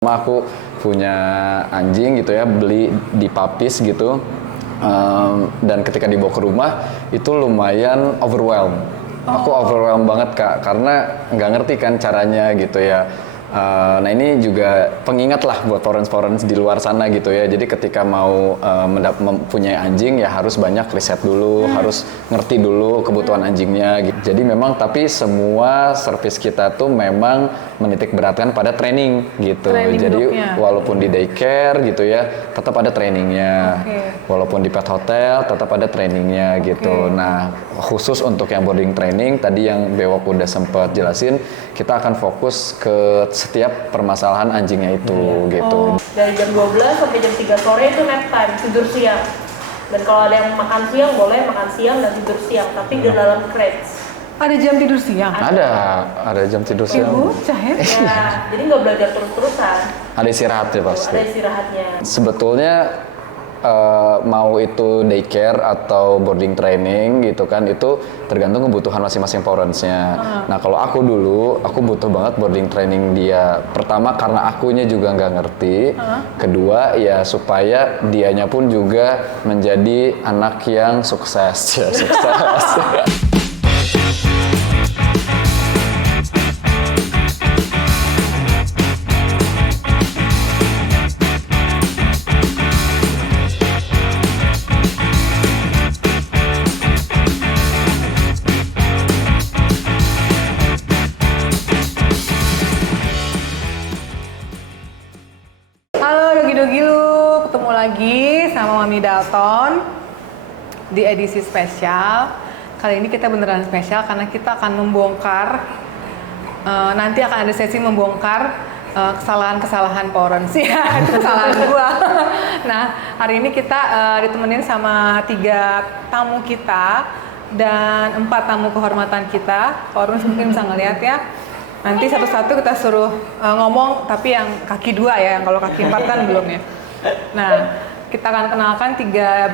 Aku punya anjing gitu ya, beli di Papis gitu. Dan ketika dibawa ke rumah itu lumayan overwhelmed. Aku overwhelmed banget Kak, karena nggak ngerti kan caranya gitu ya. Nah ini juga pengingat lah buat parents di luar sana gitu ya. Jadi ketika mau mempunyai anjing ya harus banyak riset dulu, harus ngerti dulu kebutuhan anjingnya gitu. Jadi memang tapi semua service kita tuh memang menitik beratkan pada training gitu. Jadi walaupun di daycare gitu ya, tetap ada trainingnya. Walaupun di pet hotel tetap ada trainingnya gitu. Nah khusus untuk yang boarding training tadi yang Bewok udah sempat jelasin, kita akan fokus ke setiap permasalahan anjingnya itu gitu. Dari jam 12 sampai jam 3 sore itu nap time, tidur siang. Dan kalau ada yang makan siang boleh makan siang dan tidur siang, tapi di dalam crates. Ada jam tidur siang? Ada jam tidur siang. Ya, jadi nggak belajar terus-terusan. Ada istirahatnya pasti. Ada istirahatnya. Sebetulnya mau itu daycare atau boarding training gitu kan, itu tergantung kebutuhan masing-masing parents-nya. Nah kalau aku dulu, aku butuh banget boarding training dia. Pertama karena akunya juga nggak ngerti. Kedua ya supaya dianya pun juga menjadi anak yang sukses. Ya, sukses. Ketemu lagi sama Mami Dalton di edisi spesial. Kali ini kita beneran spesial karena kita akan membongkar, nanti akan ada sesi membongkar kesalahan-kesalahan parents ya, kesalahan gua. Nah, hari ini kita ditemenin sama 3 tamu kita dan 4 tamu kehormatan kita. Parents mungkin bisa ngeliat ya. Nanti satu-satu kita suruh ngomong, tapi yang kaki 2 ya, yang kalau kaki 4 kan belum ya. Nah, kita akan kenalkan 3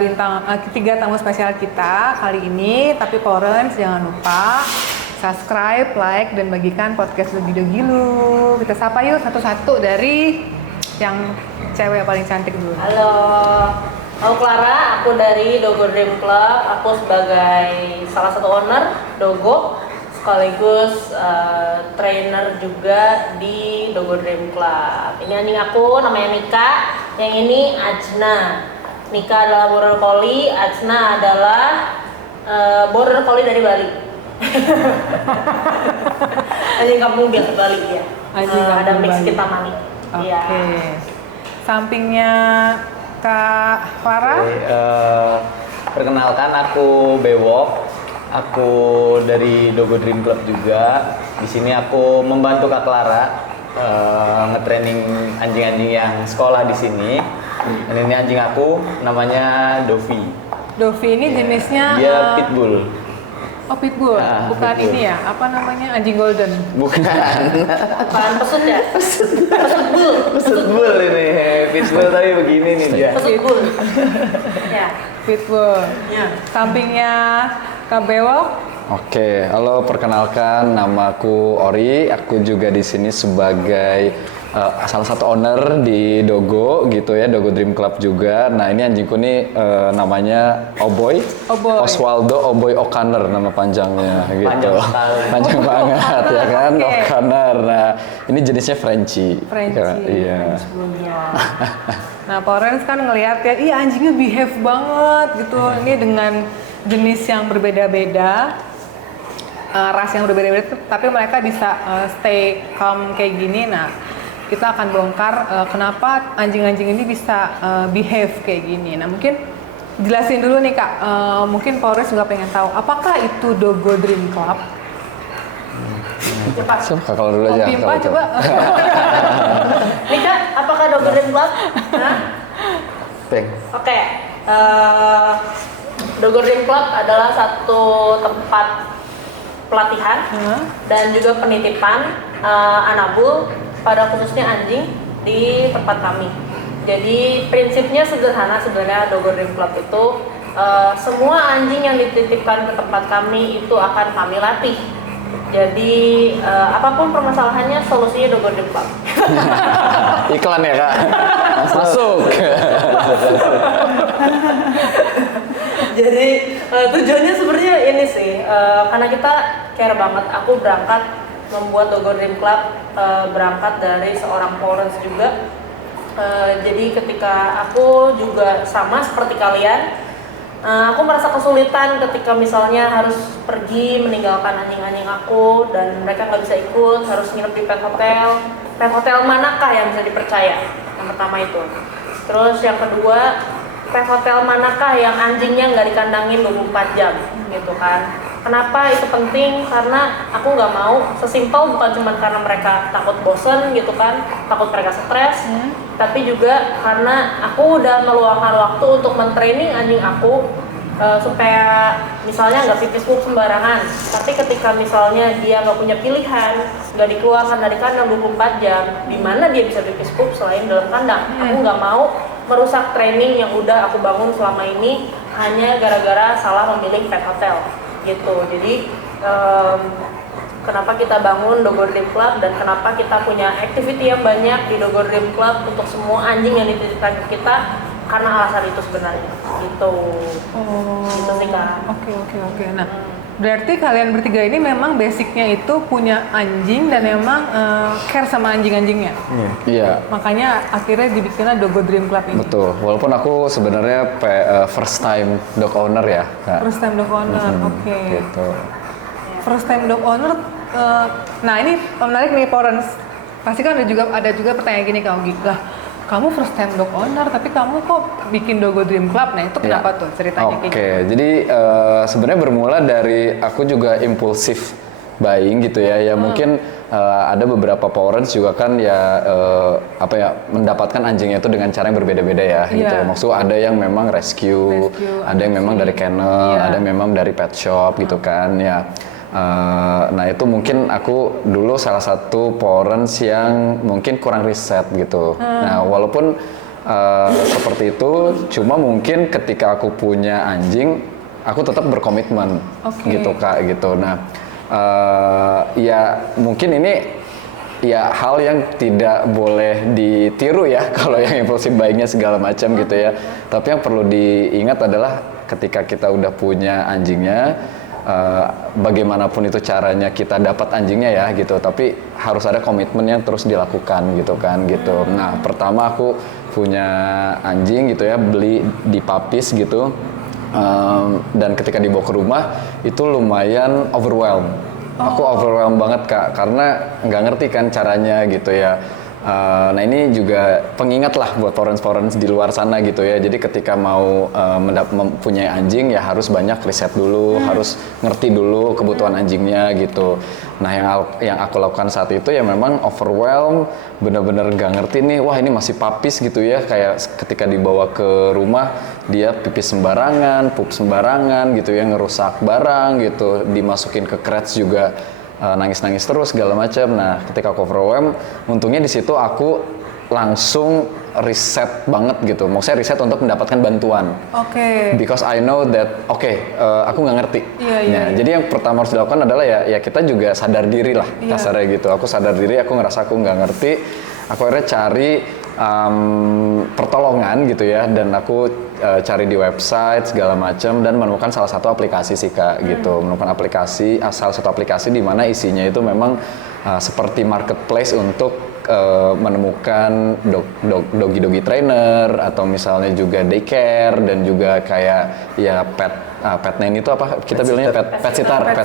tamu spesial kita kali ini. Tapi parents jangan lupa subscribe, like, dan bagikan podcast Dogi Dogi Lu. Kita sapa yuk satu-satu dari yang cewek paling cantik dulu. Halo, aku Clara, aku dari Dogo Dream Club. Aku sebagai salah satu owner Dogo, sekaligus trainer juga di Dogo Dream Club. Ini anjing aku, namanya Mika. Yang ini Ajna. Mika adalah border collie, Ajna adalah border collie dari Bali. Anjing kampung biasa Bali ya. Ada mix kita mani. Oke. Sampingnya Kak Clara. Perkenalkan aku Bewok. Aku dari Dogo Dream Club juga. Di sini aku membantu Kak Clara nge-training anjing-anjing yang sekolah di sini. Dan ini anjing aku namanya Dovi. Dovi ini jenisnya dia pitbull. Oh, pitbull. Bukan pitbull. Ini ya, apa namanya? Anjing golden. Bukan. Bukan pesut ya? Pesut bull ini. Pitbull tapi begini nih dia. Pesut bull. Ya. Pitbull. Ya. Sampingnya Kak Bewok. Oke, halo, perkenalkan namaku Ori. Aku juga di sini sebagai salah satu owner di Dogo gitu ya, Dogo Dream Club juga. Nah, ini anjingku nih namanya Oboy. Oswaldo Oboy O'Connor nama panjangnya gitu. Panjang banget ya kan, O'Connor. Nah, ini jenisnya Frenchie. Iya. Nah, parents kan ngelihat ya, iya anjingnya behave banget gitu. Ini dengan jenis yang berbeda-beda, ras yang berbeda-beda, tapi mereka bisa stay calm kayak gini. Nah, kita akan bongkar kenapa anjing-anjing ini bisa behave kayak gini. Nah, mungkin jelasin dulu nih Kak, mungkin Polres juga pengen tahu, apakah itu Dogo Dream Club? Cepat. Kalau dulu aja. Pimpa coba. Nih Kak, apakah Dogo Dream Club? Oke. Dogo Dream Club adalah satu tempat pelatihan dan juga penitipan anabul pada khususnya anjing di tempat kami. Jadi prinsipnya sederhana sebenarnya. Dogo Dream Club itu semua anjing yang dititipkan ke tempat kami itu akan kami latih Jadi apapun permasalahannya solusinya Dogo Dream Club. Iklan ya kak? Masuk. Jadi tujuannya sebenarnya ini sih, karena kita care banget. Aku berangkat membuat Dogo Dream Club berangkat dari seorang parents juga. Jadi ketika aku juga sama seperti kalian, aku merasa kesulitan ketika misalnya harus pergi meninggalkan anjing-anjing aku dan mereka nggak bisa ikut, harus nginep di pet hotel. Pet hotel manakah yang bisa dipercaya? Yang pertama itu. Terus yang kedua, pet hotel manakah yang anjingnya nggak dikandangin 24 jam gitu kan. Kenapa itu penting? Karena aku nggak mau sesimpel, bukan cuma karena mereka takut bosen gitu kan, takut mereka stres, tapi juga karena aku udah meluangkan waktu untuk mentraining anjing aku supaya misalnya nggak pipis pup sembarangan. Tapi ketika misalnya dia nggak punya pilihan, nggak dikeluarkan dari kandang 24 jam, di mana dia bisa pipis pup selain dalam kandang? Aku nggak mau merusak training yang udah aku bangun selama ini hanya gara-gara salah memilih pet hotel gitu. Jadi kenapa kita bangun Dogo Dream Club dan kenapa kita punya activity yang banyak di Dogo Dream Club untuk semua anjing yang dititipkan ke kita, karena alasan itu sebenarnya gitu. Gitu sih kak. Oke. Nah, berarti kalian bertiga ini memang basicnya itu punya anjing dan memang care sama anjing-anjingnya. Iya. Makanya akhirnya dibikinlah Dogo Dream Club ini. Betul. Walaupun aku sebenarnya first time dog owner ya kak. First time dog owner, oke. Gitu. First time dog owner. Nah ini menarik nih Porens. Pasti kan ada juga pertanyaan gini Kak Ogi. Lah, kamu first time dog owner tapi kamu kok bikin Dogo Dream Club? Nah itu kenapa tuh ceritanya kayak gitu? Oke, jadi sebenarnya bermula dari aku juga impulsif buying gitu ya. Ya mungkin ada beberapa parents juga kan ya mendapatkan anjingnya itu dengan cara yang berbeda-beda ya gitu. Maksud ada yang memang rescue, ada yang memang dari kennel, ada yang memang dari pet shop gitu kan ya. Nah itu mungkin aku dulu salah satu parents yang mungkin kurang riset gitu. Nah walaupun seperti itu, cuma mungkin ketika aku punya anjing, aku tetap berkomitmen gitu kak gitu. Nah ya mungkin ini ya hal yang tidak boleh ditiru ya kalau yang impulsif buyingnya segala macam gitu ya. Tapi yang perlu diingat adalah ketika kita udah punya anjingnya, bagaimanapun itu caranya kita dapat anjingnya ya gitu, tapi harus ada komitmen yang terus dilakukan gitu kan gitu. Nah pertama aku punya anjing gitu ya, beli di Papis gitu, dan ketika dibawa ke rumah itu lumayan overwhelmed. Aku overwhelmed banget kak, karena nggak ngerti kan caranya gitu ya. Nah ini juga pengingat lah buat parents di luar sana gitu ya. Jadi ketika mau mempunyai anjing ya harus banyak riset dulu, harus ngerti dulu kebutuhan anjingnya gitu. Nah yang aku lakukan saat itu ya memang overwhelmed, bener-bener gak ngerti nih, wah ini masih papis gitu ya. Kayak ketika dibawa ke rumah dia pipis sembarangan, pup sembarangan gitu ya, ngerusak barang gitu, dimasukin ke crates juga nangis-nangis terus segala macam. Nah, ketika aku overwhelmed, untungnya di situ aku langsung riset banget gitu. Maksudnya riset untuk mendapatkan bantuan. Because I know that aku nggak ngerti. Jadi yang pertama harus dilakukan adalah ya kita juga sadar diri lah kasarnya gitu. Aku sadar diri, aku ngerasa aku nggak ngerti. Aku akhirnya cari pertolongan gitu ya, dan aku cari di website segala macam dan menemukan salah satu aplikasi sih kak gitu. Menemukan salah satu aplikasi di mana isinya itu memang seperti marketplace untuk menemukan doggy trainer atau misalnya juga daycare dan juga kayak ya pet nanny itu apa kita bilangnya pet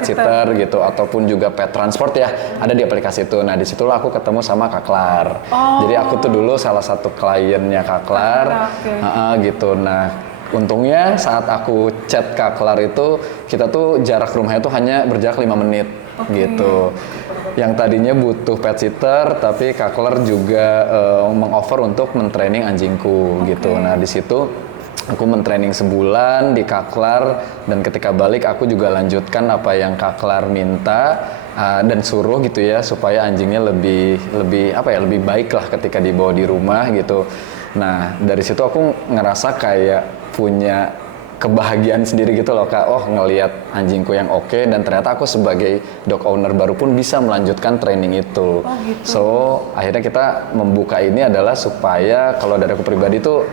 sitter gitu, ataupun juga pet transport ya, ada di aplikasi itu. Nah di situlah aku ketemu sama Kak Klar. Jadi aku tuh dulu salah satu kliennya Kak Klar gitu. Nah untungnya saat aku chat Kak Klar itu, kita tuh jarak rumahnya tuh hanya berjarak 5 menit gitu. Yang tadinya butuh pet sitter, tapi Kak Klar juga meng-offer untuk mentraining anjingku gitu. Nah di situ aku mentraining sebulan di Kak Klar, dan ketika balik aku juga lanjutkan apa yang Kak Klar minta dan suruh gitu ya, supaya anjingnya lebih baik lah ketika dibawa di rumah gitu. Nah dari situ aku ngerasa kayak punya kebahagiaan sendiri gitu loh Kak. Oh, ngelihat anjingku yang oke, dan ternyata aku sebagai dog owner baru pun bisa melanjutkan training itu. Oh, gitu. So, akhirnya kita membuka ini adalah supaya kalau dari aku pribadi tuh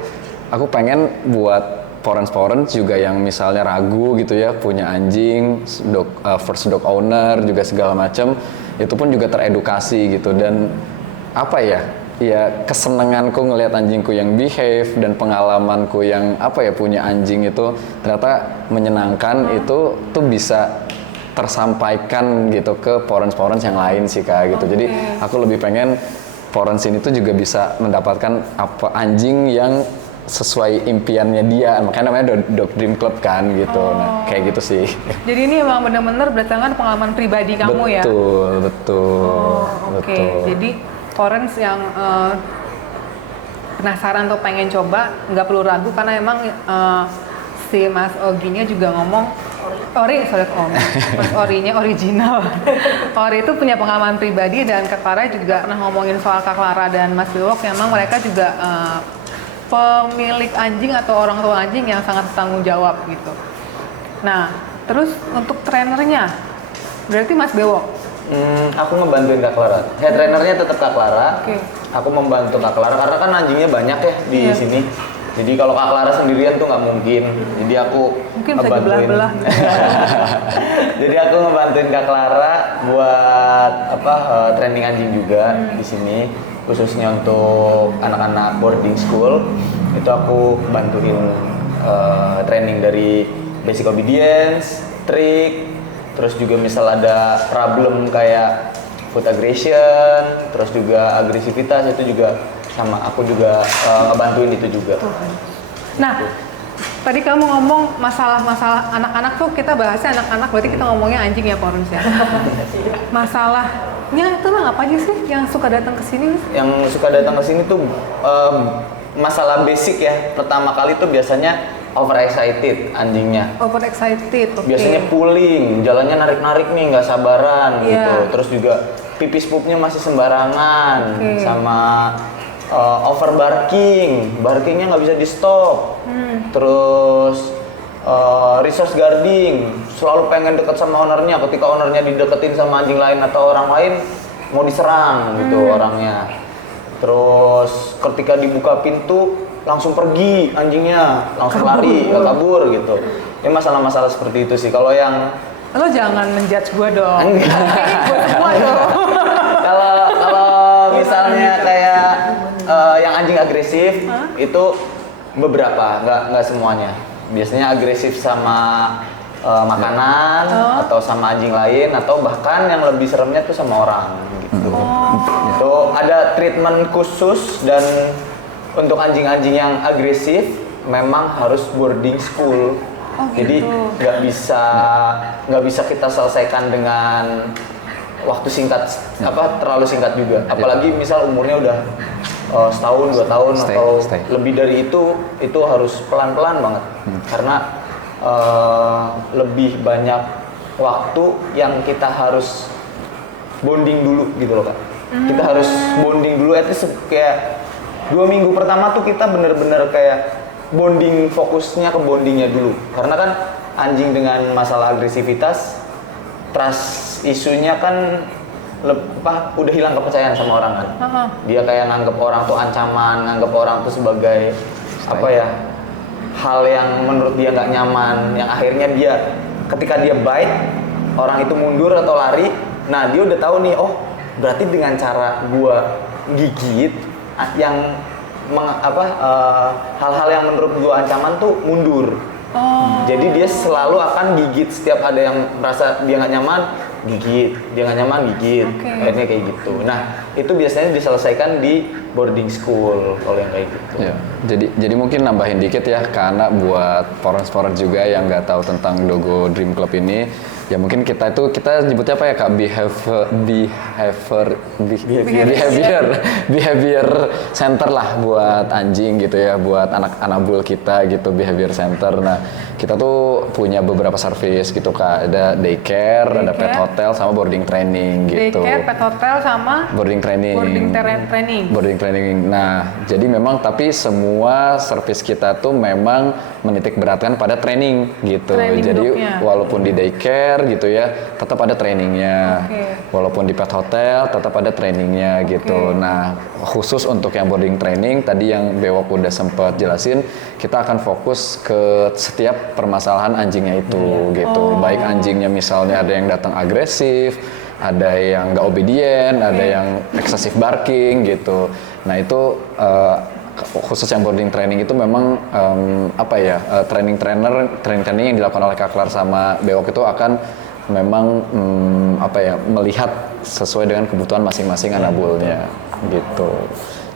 aku pengen buat parents juga yang misalnya ragu gitu ya punya anjing, first dog owner juga segala macam, itu pun juga teredukasi gitu. Dan apa ya kesenanganku ngelihat anjingku yang behave dan pengalamanku yang punya anjing itu ternyata menyenangkan, itu tuh bisa tersampaikan gitu ke parents yang lain sih Kak gitu. Jadi aku lebih pengen parents ini tuh juga bisa mendapatkan anjing yang sesuai impiannya dia, makanya namanya Dog Dream Club kan gitu. Nah, kayak gitu sih. Jadi ini emang benar-benar berdasarkan pengalaman pribadi kamu ya? Betul. Oke. Jadi parents yang penasaran atau pengen coba nggak perlu ragu, karena emang si Mas Oginya juga ngomong Mas Orinya original. Ori itu punya pengalaman pribadi, dan Kak Clara juga pernah ngomongin soal Kak Clara dan Mas Bewok, memang mereka juga pemilik anjing atau orang tua anjing yang sangat bertanggung jawab gitu. Nah, terus untuk trainernya berarti Mas Bewok? Aku ngebantuin Kak Clara. Head trainernya tetap Kak Clara. Oke. Aku membantu Kak Clara karena kan anjingnya banyak ya di sini. Jadi kalau Kak Clara sendirian tuh nggak mungkin. Jadi aku mungkin bisa dibelah-belah. Jadi aku ngebantuin Kak Clara buat training anjing juga di sini, khususnya untuk anak-anak boarding school. Itu aku bantuin training dari basic obedience, trick, terus juga misal ada problem kayak food aggression, terus juga agresivitas, itu juga sama aku juga ngebantuin itu juga. Nah, tadi kamu ngomong masalah-masalah anak-anak tuh, kita bahasnya anak-anak, berarti kita ngomongnya anjing ya parents ya. Masalahnya itu emang apa aja sih yang suka datang ke sini? Yang suka datang ke sini tuh masalah basic ya. Pertama kali tuh biasanya overexcited anjingnya. Overexcited, oke. Biasanya pulling, jalannya narik-narik nih, nggak sabaran gitu. Terus juga pipis pupnya masih sembarangan, sama over barking, barkingnya nggak bisa di stop. Terus resource guarding, selalu pengen deket sama ownernya. Ketika ownernya dideketin sama anjing lain atau orang lain, mau diserang gitu orangnya. Terus ketika dibuka pintu langsung pergi anjingnya, langsung lari, nggak kabur gitu. Ini masalah-masalah seperti itu sih. Kalau yang lo jangan menjudge gue dong. Kalau misalnya kayak yang anjing agresif itu beberapa, nggak semuanya. Biasanya agresif sama makanan atau sama anjing lain, atau bahkan yang lebih seremnya tuh sama orang gitu. Itu ada treatment khusus, dan untuk anjing-anjing yang agresif memang harus boarding school. Jadi nggak bisa kita selesaikan dengan waktu singkat, terlalu singkat juga. Apalagi misal umurnya udah setahun, 2 tahun atau lebih dari itu harus pelan-pelan banget. Karena lebih banyak waktu yang kita harus bonding dulu gitu loh Kak. Kita harus bonding dulu, at least kayak 2 minggu pertama tuh kita bener-bener kayak bonding, fokusnya ke bondingnya dulu. Karena kan anjing dengan masalah agresivitas, trust isunya kan udah hilang kepercayaan sama orang kan. Dia kayak nganggep orang tuh ancaman, nganggep orang tuh sebagai hal yang menurut dia nggak nyaman, yang akhirnya dia ketika dia bite, orang itu mundur atau lari, nah dia udah tahu nih, oh berarti dengan cara gua gigit yang hal-hal yang menurut gua ancaman tuh mundur. Jadi dia selalu akan gigit setiap ada yang merasa dia nggak nyaman, gigit, dia nggak nyaman gigit, akhirnya kayak gitu. Nah itu biasanya diselesaikan di boarding school kalau yang kayak gitu. Ya, jadi mungkin nambahin dikit ya, karena buat parents juga yang nggak tahu tentang Dogo Dream Club ini, ya mungkin kita nyebutnya apa ya Kak, behavior center lah buat anjing gitu ya, buat anak-anak bull kita gitu, behavior center. Nah kita tuh punya beberapa service gitu Kak. Ada daycare, ada pet Daycare. hotel, sama boarding training gitu. Daycare, pet hotel sama Boarding training. training. Boarding training. Nah, jadi memang tapi semua service kita tuh memang menitik beratkan pada training gitu. Training Jadi dognya. walaupun di daycare gitu ya, tetap ada trainingnya. Oke. Walaupun di pet hotel, tetap ada trainingnya gitu. Oke. Nah, khusus untuk yang boarding training tadi yang Bewok udah sempat jelasin, kita akan fokus ke setiap permasalahan anjingnya itu gitu. Baik anjingnya misalnya ada yang datang agresif, ada yang nggak obedient, ada yang excessive barking gitu. Nah itu khusus yang boarding training itu memang training yang dilakukan oleh Kak Klar sama Bewok itu akan memang melihat sesuai dengan kebutuhan masing-masing anabulnya gitu.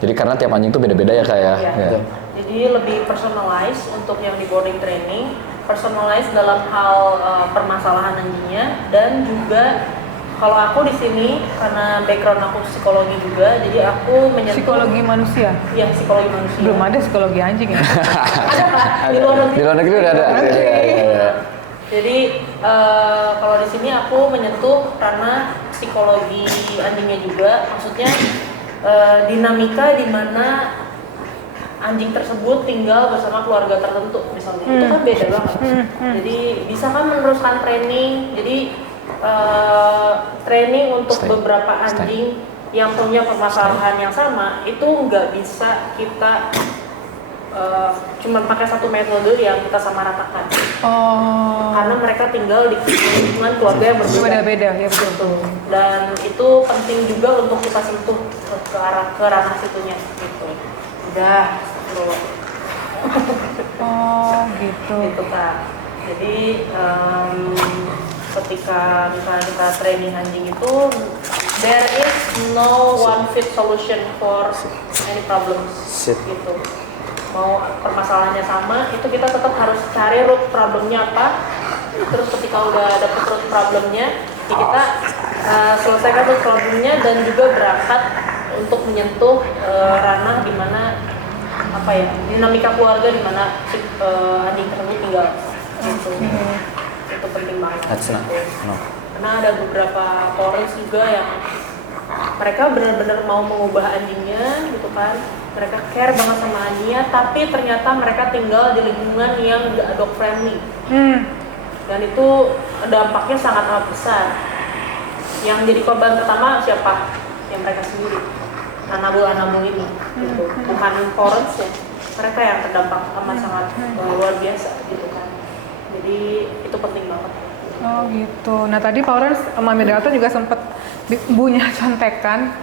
Jadi karena tiap anjing itu beda-beda ya Kak ya. Iya. Ya. Jadi lebih personalized untuk yang di boarding training, personalized dalam hal permasalahan anjingnya, dan juga kalau aku di sini karena background aku psikologi juga, jadi aku menyentuh Psikologi manusia. ya psikologi manusia. Belum ada psikologi anjing ya. Ada Kak, di luar negeri. Di luar negeri udah ada. Oke. Iya, iya, iya. Jadi kalau di sini aku menyentuh karena psikologi anjingnya juga, maksudnya dinamika di mana anjing tersebut tinggal bersama keluarga tertentu misalnya, itu kan beda banget. Jadi bisa kan meneruskan training, jadi training untuk beberapa anjing yang punya permasalahan yang sama itu nggak bisa kita cuma pakai satu metode yang kita samaratakan. Oh. Karena mereka tinggal di lingkungan keluarga yang berbeda. Beda-beda ya betul. Betul. Dan itu penting juga untuk kita sentuh ke ranah situnya gitu. Udah, bro. Oh gitu. Gitu Kak. Jadi ketika misalnya kita training anjing itu, there is no one fit solution for any problems gitu. Mau permasalahannya sama, itu kita tetap harus cari root problemnya apa. Terus ketika udah dapet root problemnya, ya kita selesaikan root problemnya dan juga berangkat untuk menyentuh ranah di mana dinamika keluarga di mana anjing tersebut tinggal. Gitu. Itu penting banget. That's not. No. Karena ada beberapa parents juga yang mereka benar-benar mau mengubah anjingnya gitu kan, mereka care banget sama anjingnya, tapi ternyata mereka tinggal di lingkungan yang gak dog friendly, dan itu dampaknya sangat amat besar. Yang jadi korban pertama siapa? Yang mereka sendiri, anabul ini gitu, bukan parents ya, mereka yang terdampak amat sangat luar biasa gitu kan. Jadi itu penting banget. Oh gitu. Nah tadi Lawrence Mami Dato juga sempat punya contekan.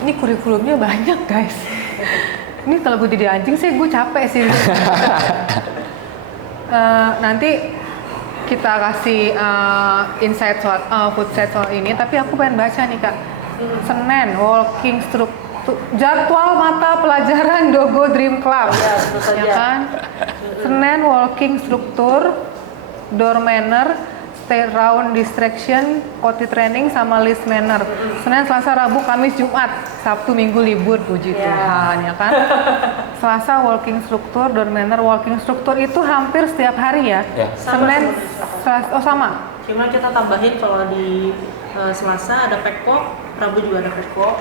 Ini kurikulumnya banyak guys. Ini kalau gue jadi anjing sih gue capek sih. Nanti kita kasih insight soal food set soal ini. Tapi aku pengen baca nih Kak. Senin walking struktur jadwal mata pelajaran Dogo Dream Club. Ya, tentu saja. Ya kan? Senin walking struktur, door manner, stay round distraction, potty training sama list manner. Senin, Selasa, Rabu, Kamis, Jumat, Sabtu, Minggu libur, puji Tuhan ya kan. Selasa walking struktur, door manner, walking struktur itu hampir setiap hari ya. Ya. Senin, Selasa, oh sama. Cuma kita tambahin kalau di Selasa ada pack walk, Rabu juga ada pack walk.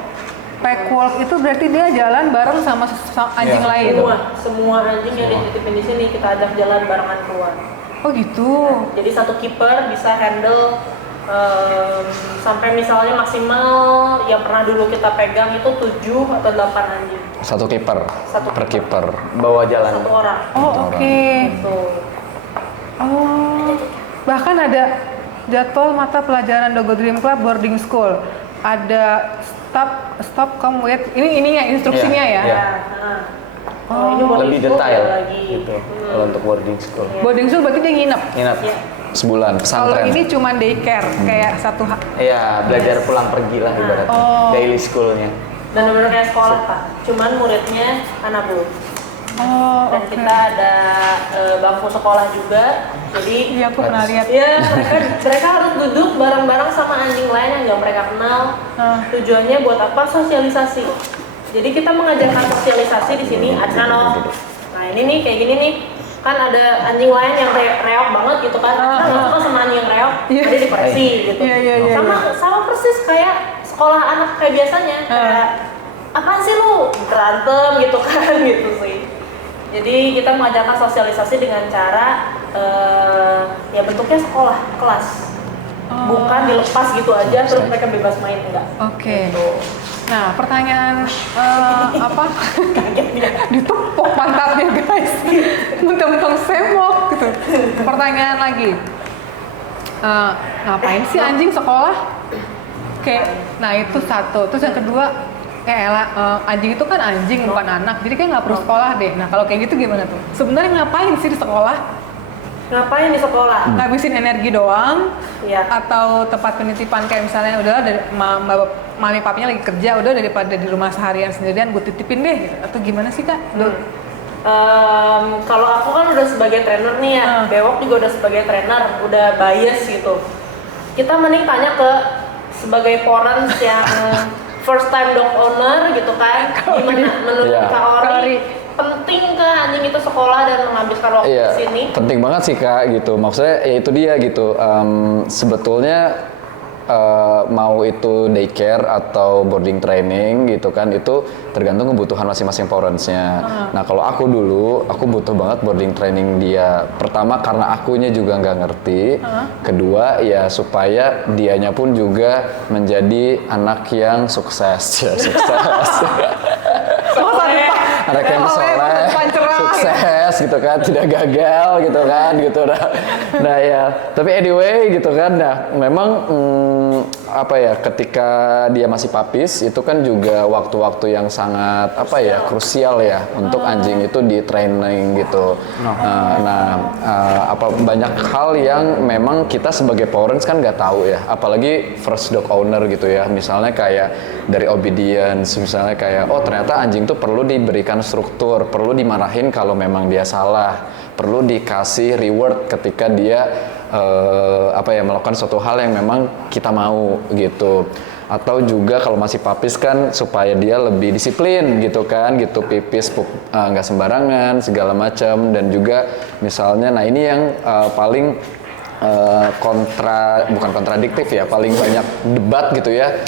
Pack walk itu berarti dia jalan bareng sama anjing Ya. lain. Semua anjing yang dititipin di sini kita ajak jalan barengan keluar. Oh gitu. Jadi satu keeper bisa handle sampai misalnya maksimal yang pernah dulu kita pegang itu 7 atau 8 anjing. Satu kiper per kiper. Bawa jalan. Satu orang. Oh oke. Gitu. Oh, bahkan ada jadwal mata pelajaran Dogo Dream Club boarding school. Ada stop come wait. Ini ya instruksinya Iya, ya. iya. Nah, kalau ini boarding Lebih school detail beda lagi. gitu. Kalau untuk boarding school. Boarding school berarti dia nginep. Ingat. Ya. Sebulan Kalau pesantren. ini cuma daycare kayak satu Iya, belajar pulang pergi lah ibaratnya. Oh. Daily schoolnya. Dan benar-benar kayak sekolah Pak. Cuman muridnya anabul. Oh, Dan oke. kita ada bangku sekolah juga. Jadi Iya, aku pernah lihat. ya mereka harus duduk bareng-bareng sama anjing lain yang nggak mereka kenal. Tujuannya buat apa? Sosialisasi. Jadi kita mengajarkan sosialisasi di sini. Adnano. Nah ini nih kayak gini nih. kan ada anjing lain yang reok banget gitu kan, kita nggak suka sama anjing yang reok, Iya. jadi depresi gitu. Iya. Sama persis kayak sekolah anak kayak biasanya, kayak apaan sih lu berantem gitu kan gitu sih. Jadi kita mengajarkan sosialisasi dengan cara ya bentuknya sekolah, kelas. Bukan dilepas gitu aja terus mereka bebas main, enggak. Oke. Gitu. Nah, pertanyaan apa? Ditepuk pantatnya guys. Mentang-mentang semok gitu. Pertanyaan lagi. Ngapain sih anjing sekolah? Kayak, nah itu satu. Terus yang kedua, anjing itu kan anjing bukan anak, jadi kayak nggak perlu sekolah deh. Nah kalau kayak gitu gimana tuh? Sebenarnya ngapain sih di sekolah? Ngapain di sekolah? Ngabisin energi doang? Iya. Atau tempat penitipan kayak misalnya udah dari mami papinya lagi kerja, udah daripada di rumah seharian sendirian gue titipin deh gitu. Atau gimana sih Kak? Kalau aku kan udah sebagai trainer nih ya, Bewok juga udah sebagai trainer, udah bias gitu. Kita mending tanya ke sebagai parents yang first time dog owner gitu kan, gimana menurut Iya. Kak Ori, penting kah anjing itu sekolah dan menghabiskan waktu Iya, di sini? penting banget sih Kak gitu. Maksudnya ya itu dia gitu. Sebetulnya mau itu daycare atau boarding training gitu kan, itu tergantung kebutuhan masing-masing parentsnya. Nah kalau aku dulu, aku butuh banget boarding training dia. Pertama karena akunya juga nggak ngerti. Kedua ya supaya dianya pun juga menjadi anak yang sukses ya sukses. Anak yang soleh, sukses gitu kan, tidak gagal gitu kan, gitu nah ya. Tapi anyway gitu kan, nah memang apa ya, ketika dia masih papis itu kan juga waktu-waktu yang sangat apa ya krusial ya untuk anjing itu di training gitu. Apa banyak hal yang memang kita sebagai parents kan nggak tahu ya, apalagi first dog owner gitu ya. Misalnya kayak dari obedience, misalnya kayak oh ternyata anjing tuh perlu diberikan struktur, perlu dimarahin kalau memang dia salah, perlu dikasih reward ketika dia melakukan suatu hal yang memang kita mau gitu. Atau juga kalau masih papis kan supaya dia lebih disiplin gitu kan, gitu pipis nggak sembarangan segala macam. Dan juga misalnya, nah ini yang paling bukan kontradiktif ya, paling banyak debat gitu ya,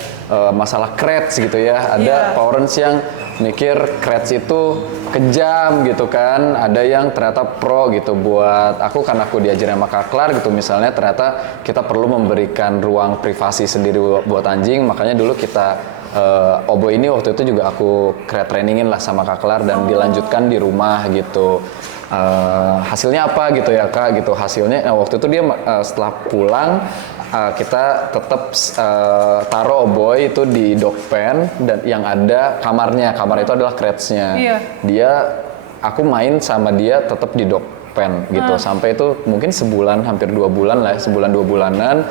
masalah creds gitu ya. Ada parents yang mikir creds itu kejam gitu kan, ada yang ternyata pro gitu. Buat aku, karena aku diajarin sama Kak Klar gitu misalnya, ternyata kita perlu memberikan ruang privasi sendiri buat anjing. Makanya dulu kita Obo ini waktu itu juga aku trainingin lah sama Kak Klar dan dilanjutkan di rumah gitu. Hasilnya apa gitu ya Kak gitu, hasilnya waktu itu dia setelah pulang kita tetap taruh Oboy itu di dog pen dan yang ada kamarnya, kamar itu adalah creds-nya. Aku main sama dia tetap di dog pen gitu sampai itu mungkin sebulan, hampir 2 bulan lah, sebulan 2 bulanan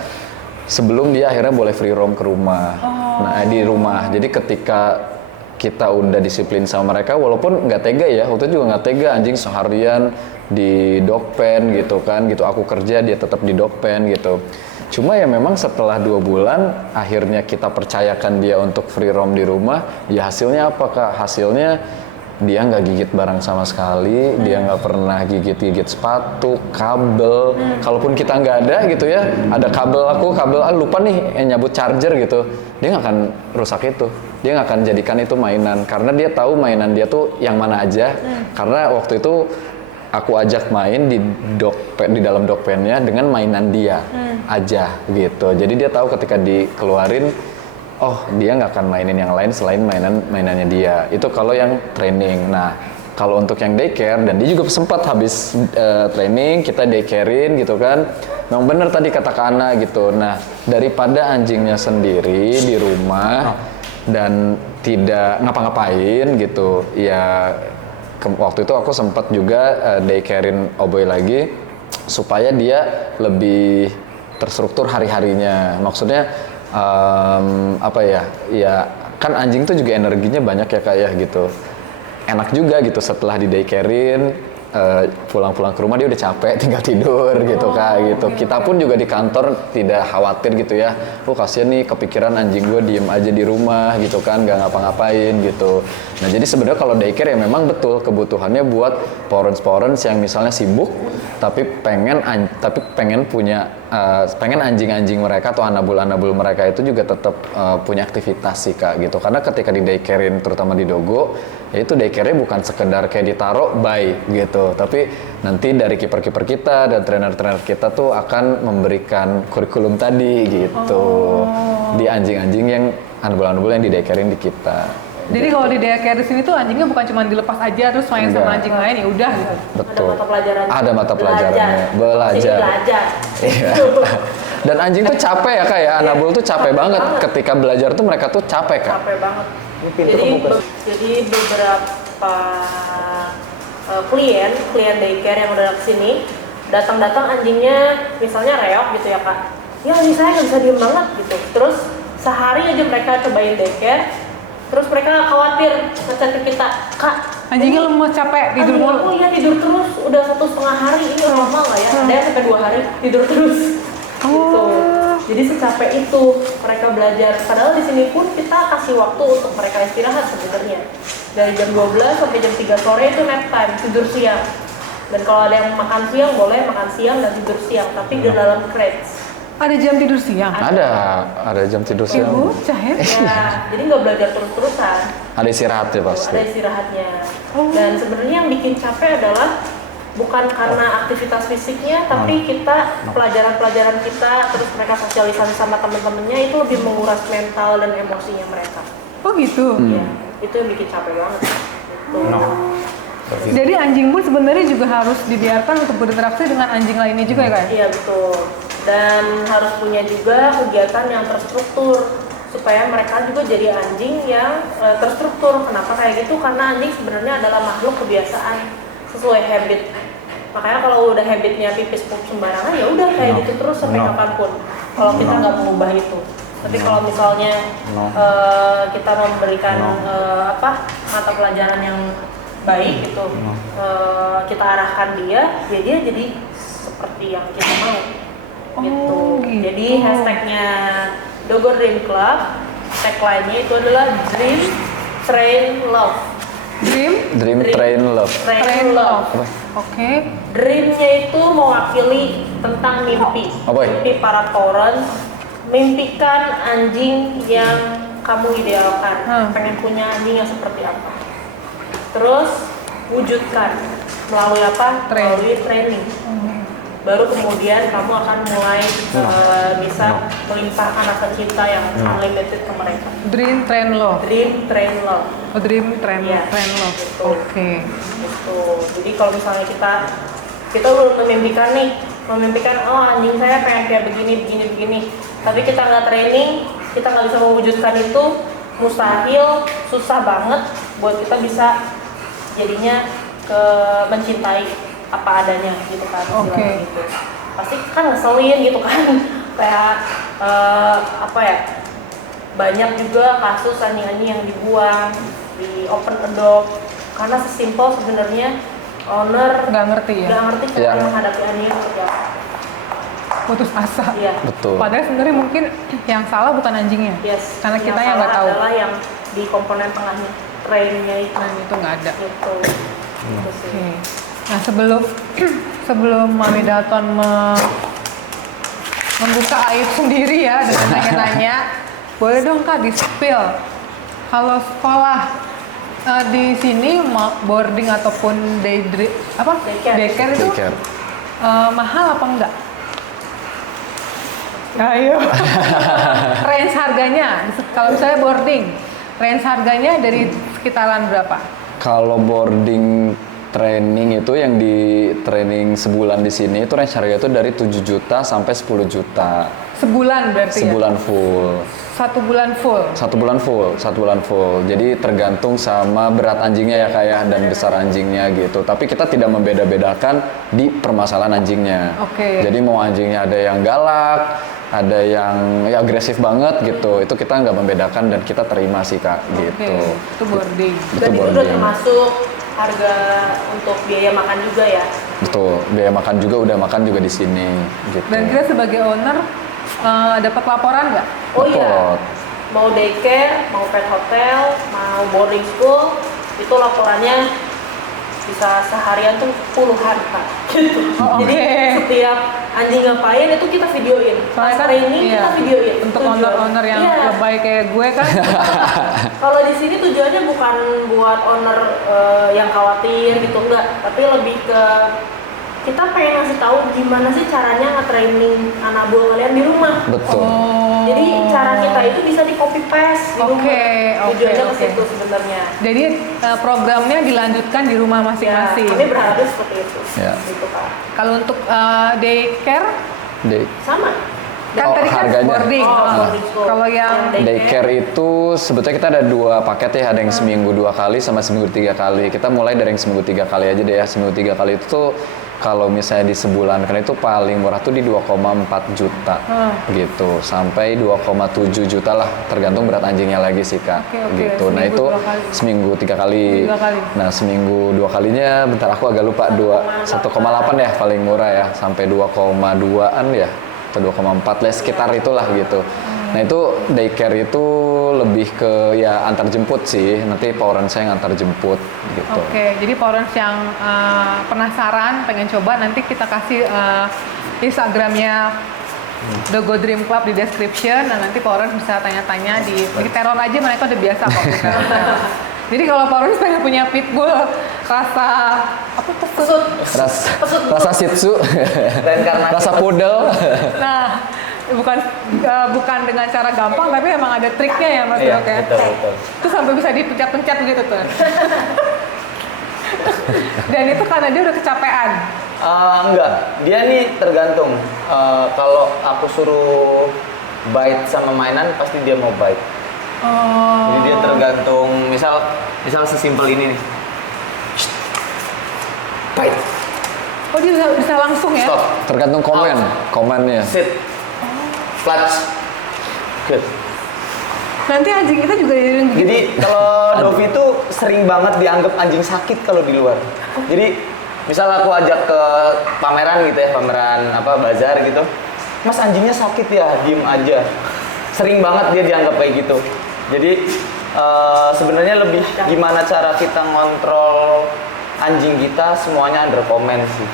sebelum dia akhirnya boleh free roam ke rumah. Nah di rumah, jadi ketika kita udah disiplin sama mereka, walaupun nggak tega ya, waktu itu juga nggak tega anjing seharian di dog pen gitu kan, gitu aku kerja dia tetap di dog pen gitu. Cuma ya memang setelah 2 bulan akhirnya kita percayakan dia untuk free roam di rumah, ya hasilnya apa Kak? Hasilnya dia nggak gigit barang sama sekali, dia nggak pernah gigit sepatu, kabel. Kalaupun kita nggak ada gitu ya, ada kabel lupa nih nyabut charger gitu, dia nggak akan rusak itu. Dia nggak akan jadikan itu mainan, karena dia tahu mainan dia tuh yang mana aja. Karena waktu itu aku ajak main di dalam dog pen-nya dengan mainan dia aja gitu. Jadi dia tahu ketika dikeluarin, oh dia nggak akan mainin yang lain selain mainannya dia. Itu kalau yang training. Nah kalau untuk yang daycare, dan dia juga sempat habis training kita daycarein gitu kan. Memang bener tadi kata Kak Ana gitu. Nah daripada anjingnya sendiri di rumah dan tidak ngapa-ngapain gitu ya, waktu itu aku sempat juga daycarein Oboy lagi supaya dia lebih terstruktur hari-harinya. Maksudnya ya kan anjing tuh juga energinya banyak ya Kak ya gitu. Enak juga gitu setelah di daycarein pulang-pulang ke rumah dia udah capek tinggal tidur gitu Kak gitu. Kita pun juga di kantor tidak khawatir gitu ya. Oh kasihan nih kepikiran anjing gue diem aja di rumah gitu kan, nggak ngapa-ngapain gitu. Nah jadi sebenarnya kalau daycare ya memang betul kebutuhannya buat parents yang misalnya sibuk tapi pengen punya pengen anjing-anjing mereka atau anabul-anabul mereka itu juga tetap punya aktivitas sih Kak gitu. Karena ketika di daycarein terutama di Dogo, ya itu daycare-nya bukan sekedar kayak ditaruh bye gitu, tapi nanti dari kiper-kiper kita dan trainer-trainer kita tuh akan memberikan kurikulum tadi gitu di anjing-anjing yang anabul-anabul yang di daycarein di kita. Jadi kalau di daycare di sini tuh anjingnya bukan cuma dilepas aja terus main sama Enggak. anjing lain ya udah gitu. Betul. Ada mata pelajaran. Ada mata pelajarannya. Sini Belajar. belajar. Iya. Dan anjing tuh capek ya Kak ya, anabul tuh capek banget. Ketika belajar tuh mereka tuh capek Kak. Capek banget. pintu kebuka. Jadi beberapa klien daycare yang udah kesini datang anjingnya misalnya reok gitu ya Kak. Ya anjing saya nggak bisa diem banget gitu. Terus sehari aja mereka cobain daycare. Terus mereka khawatir ngechat ke kita, Kak, Anjingnya lemes capek tidur anjing mulu. aku ya tidur terus udah 1,5 hari, ini normal nggak ya? Ada yang sampai 2 hari tidur terus. Gitu. Jadi secapek itu mereka belajar. Padahal di sini pun kita kasih waktu untuk mereka istirahat sebenarnya. Dari jam 12 sampai jam 3 sore itu nap time, tidur siang. Dan kalau ada yang makan siang boleh makan siang dan tidur siang, tapi di dalam crates. Ada jam tidur siang. Ada jam tidur Ya siang. bocah ya. Ya, jadi nggak belajar terus-terusan. Ada istirahatnya pasti. Ada istirahatnya. Dan sebenarnya yang bikin capek adalah bukan karena aktivitas fisiknya, tapi kita pelajaran-pelajaran kita terus mereka sosialisasi sama teman-temannya itu lebih menguras mental dan emosinya mereka. Oh gitu. Ya, itu yang bikin capek banget. Gitu. Jadi anjing pun sebenarnya juga harus dibiarkan untuk berinteraksi dengan anjing lainnya juga ya Kak? Iya betul. Dan harus punya juga kegiatan yang terstruktur supaya mereka juga jadi anjing yang terstruktur. Kenapa kayak gitu? Karena anjing sebenarnya adalah makhluk kebiasaan sesuai habit. Makanya kalau udah habitnya pipis pup sembarangan ya udah kayak gitu terus sampai kapanpun. Kalau kita nggak mengubah itu. Tapi kalau misalnya kita memberikan mata pelajaran yang baik gitu, kita arahkan dia, ya dia jadi seperti yang kita mau. Gitu. Jadi hashtagnya Dogo Dream Club, tagline-nya itu adalah Dream Train Love. Dream Train Love. Train Love. Oke. Dream-nya itu mewakili tentang mimpi. Apa ya? Mimpi para parents, mimpikan anjing yang kamu idealkan. Pengen punya anjing yang seperti apa? Terus wujudkan melalui apa? Melalui training. Baru kemudian kamu akan mulai bisa melimpahkan rasa cinta yang unlimited ke mereka. Dream Train Love. Dream Train Love. Oh, Dream Train Iya, Love. gitu. Oke. Gitu. Jadi kalau misalnya kita udah memimpikan oh anjing saya pengen kayak begini, tapi kita nggak training, kita nggak bisa mewujudkan itu, mustahil, susah banget buat kita bisa jadinya mencintai apa adanya gitu kan, istilahnya gitu. Pasti kan ngeselin gitu kan, kayak banyak juga kasus anjing-anjing yang dibuang di open adopt karena sesimpel sebenarnya owner Nggak ngerti ya? nggak ngerti cara Iya. menghadapi anjing seperti apa. Putus asa. Iya. Betul. Padahal sebenarnya mungkin yang salah bukan anjingnya. Yes. Karena kita yang salah nggak tahu. adalah yang di komponen tengahnya, trainnya itu. Dan itu nggak ada. Gitu. Gitu sih. Oke. Nah sebelum Mami Dalton membuka aib sendiri ya dengan nanya-nanya, boleh dong Kak di-spill kalau sekolah di sini boarding ataupun daycare itu Daycare. mahal apa enggak? Ayo. Range harganya kalau misalnya boarding, range harganya dari sekitaran berapa? Kalau boarding training itu yang di training sebulan di sini itu range harga itu dari 7 juta sampai 10 juta. Sebulan berarti Sebulan full. Satu bulan full. Satu bulan full. Jadi tergantung sama berat anjingnya ya kayak dan besar anjingnya gitu. Tapi kita tidak membeda-bedakan di permasalahan anjingnya. Oke. Jadi mau anjingnya ada yang galak, ada yang ya agresif banget gitu. Itu kita nggak membedakan dan kita terima sih Kak gitu. Oke, itu boarding. Itu Dan itu udah boarding. termasuk harga untuk biaya makan juga ya. Betul, biaya makan juga udah makan juga di sini gitu. Dan kita sebagai owner dapat laporan nggak? Oh iya, Dapat. mau daycare, mau pet hotel, mau boarding school, itu laporannya bisa seharian tuh puluhan Kak. Gitu. Oh, Jadi oke. setiap anjing ngapain itu kita videoin. Soalnya Pas kan training iya, kita videoin. untuk Tujuan. owner-owner yang Iya. lebay kayak gue kan. Kalau di sini tujuannya bukan buat owner yang khawatir gitu enggak, tapi lebih ke kita pengen ngasih tahu gimana sih caranya nge-training anabul kalian di rumah. Betul. Jadi cara kita itu bisa di copy paste di Oke, rumah. oke, Tujuannya ke oke. situ sebenarnya. Jadi programnya dilanjutkan di rumah Ya, masing-masing. kami berharap seperti itu. Ya. Gitu Kak. Kalau untuk daycare Sama. kan Oh, tadi kan harganya. boarding. Oh, Oh. boarding school. Kalau yang Yang Daycare itu sebetulnya kita ada 2 paket ya, ada yang seminggu 2 kali sama seminggu 3 kali. Kita mulai dari yang seminggu 3 kali aja deh ya. Seminggu 3 kali itu tuh kalau misalnya di sebulan kan itu paling murah tuh di 2,4 juta gitu sampai 2,7 juta lah tergantung berat anjingnya lagi sih Kak. Oke, oke. Gitu. Nah Seminggu itu 2 kali. seminggu 3 kali. Seminggu 3 kali. Nah seminggu 2 kalinya bentar aku agak lupa 1,8 ya paling murah ya sampai 2,2an ya atau 2,4 lah sekitar itulah gitu. Nah itu daycare itu lebih ke ya antar jemput sih, nanti poweran saya yang antar jemput gitu. Oke, jadi parents yang penasaran, pengen coba, nanti kita kasih Instagramnya The Go Dream Club di description, dan nanti parents bisa tanya-tanya di teror aja, mereka udah biasa kok. Jadi kalau parents pengen punya pitbull rasa apa tuh? Pesut. Rasa Shih Tzu, Reinkarnasi. rasa poodle. Nah, bukan dengan cara gampang, tapi emang ada triknya ya Mas Iya, Dok ya. betul, betul. Itu sampai bisa dipencet-pencet gitu tuh. Dan itu karena dia udah kecapean. Enggak, dia nih tergantung. Kalau aku suruh bite sama mainan, pasti dia mau bite. Oh. Jadi dia tergantung, misal sesimpel ini nih. Bite, Oh, dia bisa langsung ya? stop, Tergantung komennya. sit, clutch, good. Nanti anjing kita juga jadi gitu. Jadi kalau Dovi itu sering banget dianggap anjing sakit kalau di luar. Jadi misal aku ajak ke pameran gitu ya, pameran apa bazar gitu. Mas anjingnya sakit ya, diem aja. Sering banget dia dianggap kayak gitu. Jadi sebenarnya lebih gimana cara kita ngontrol anjing kita semuanya under comment sih.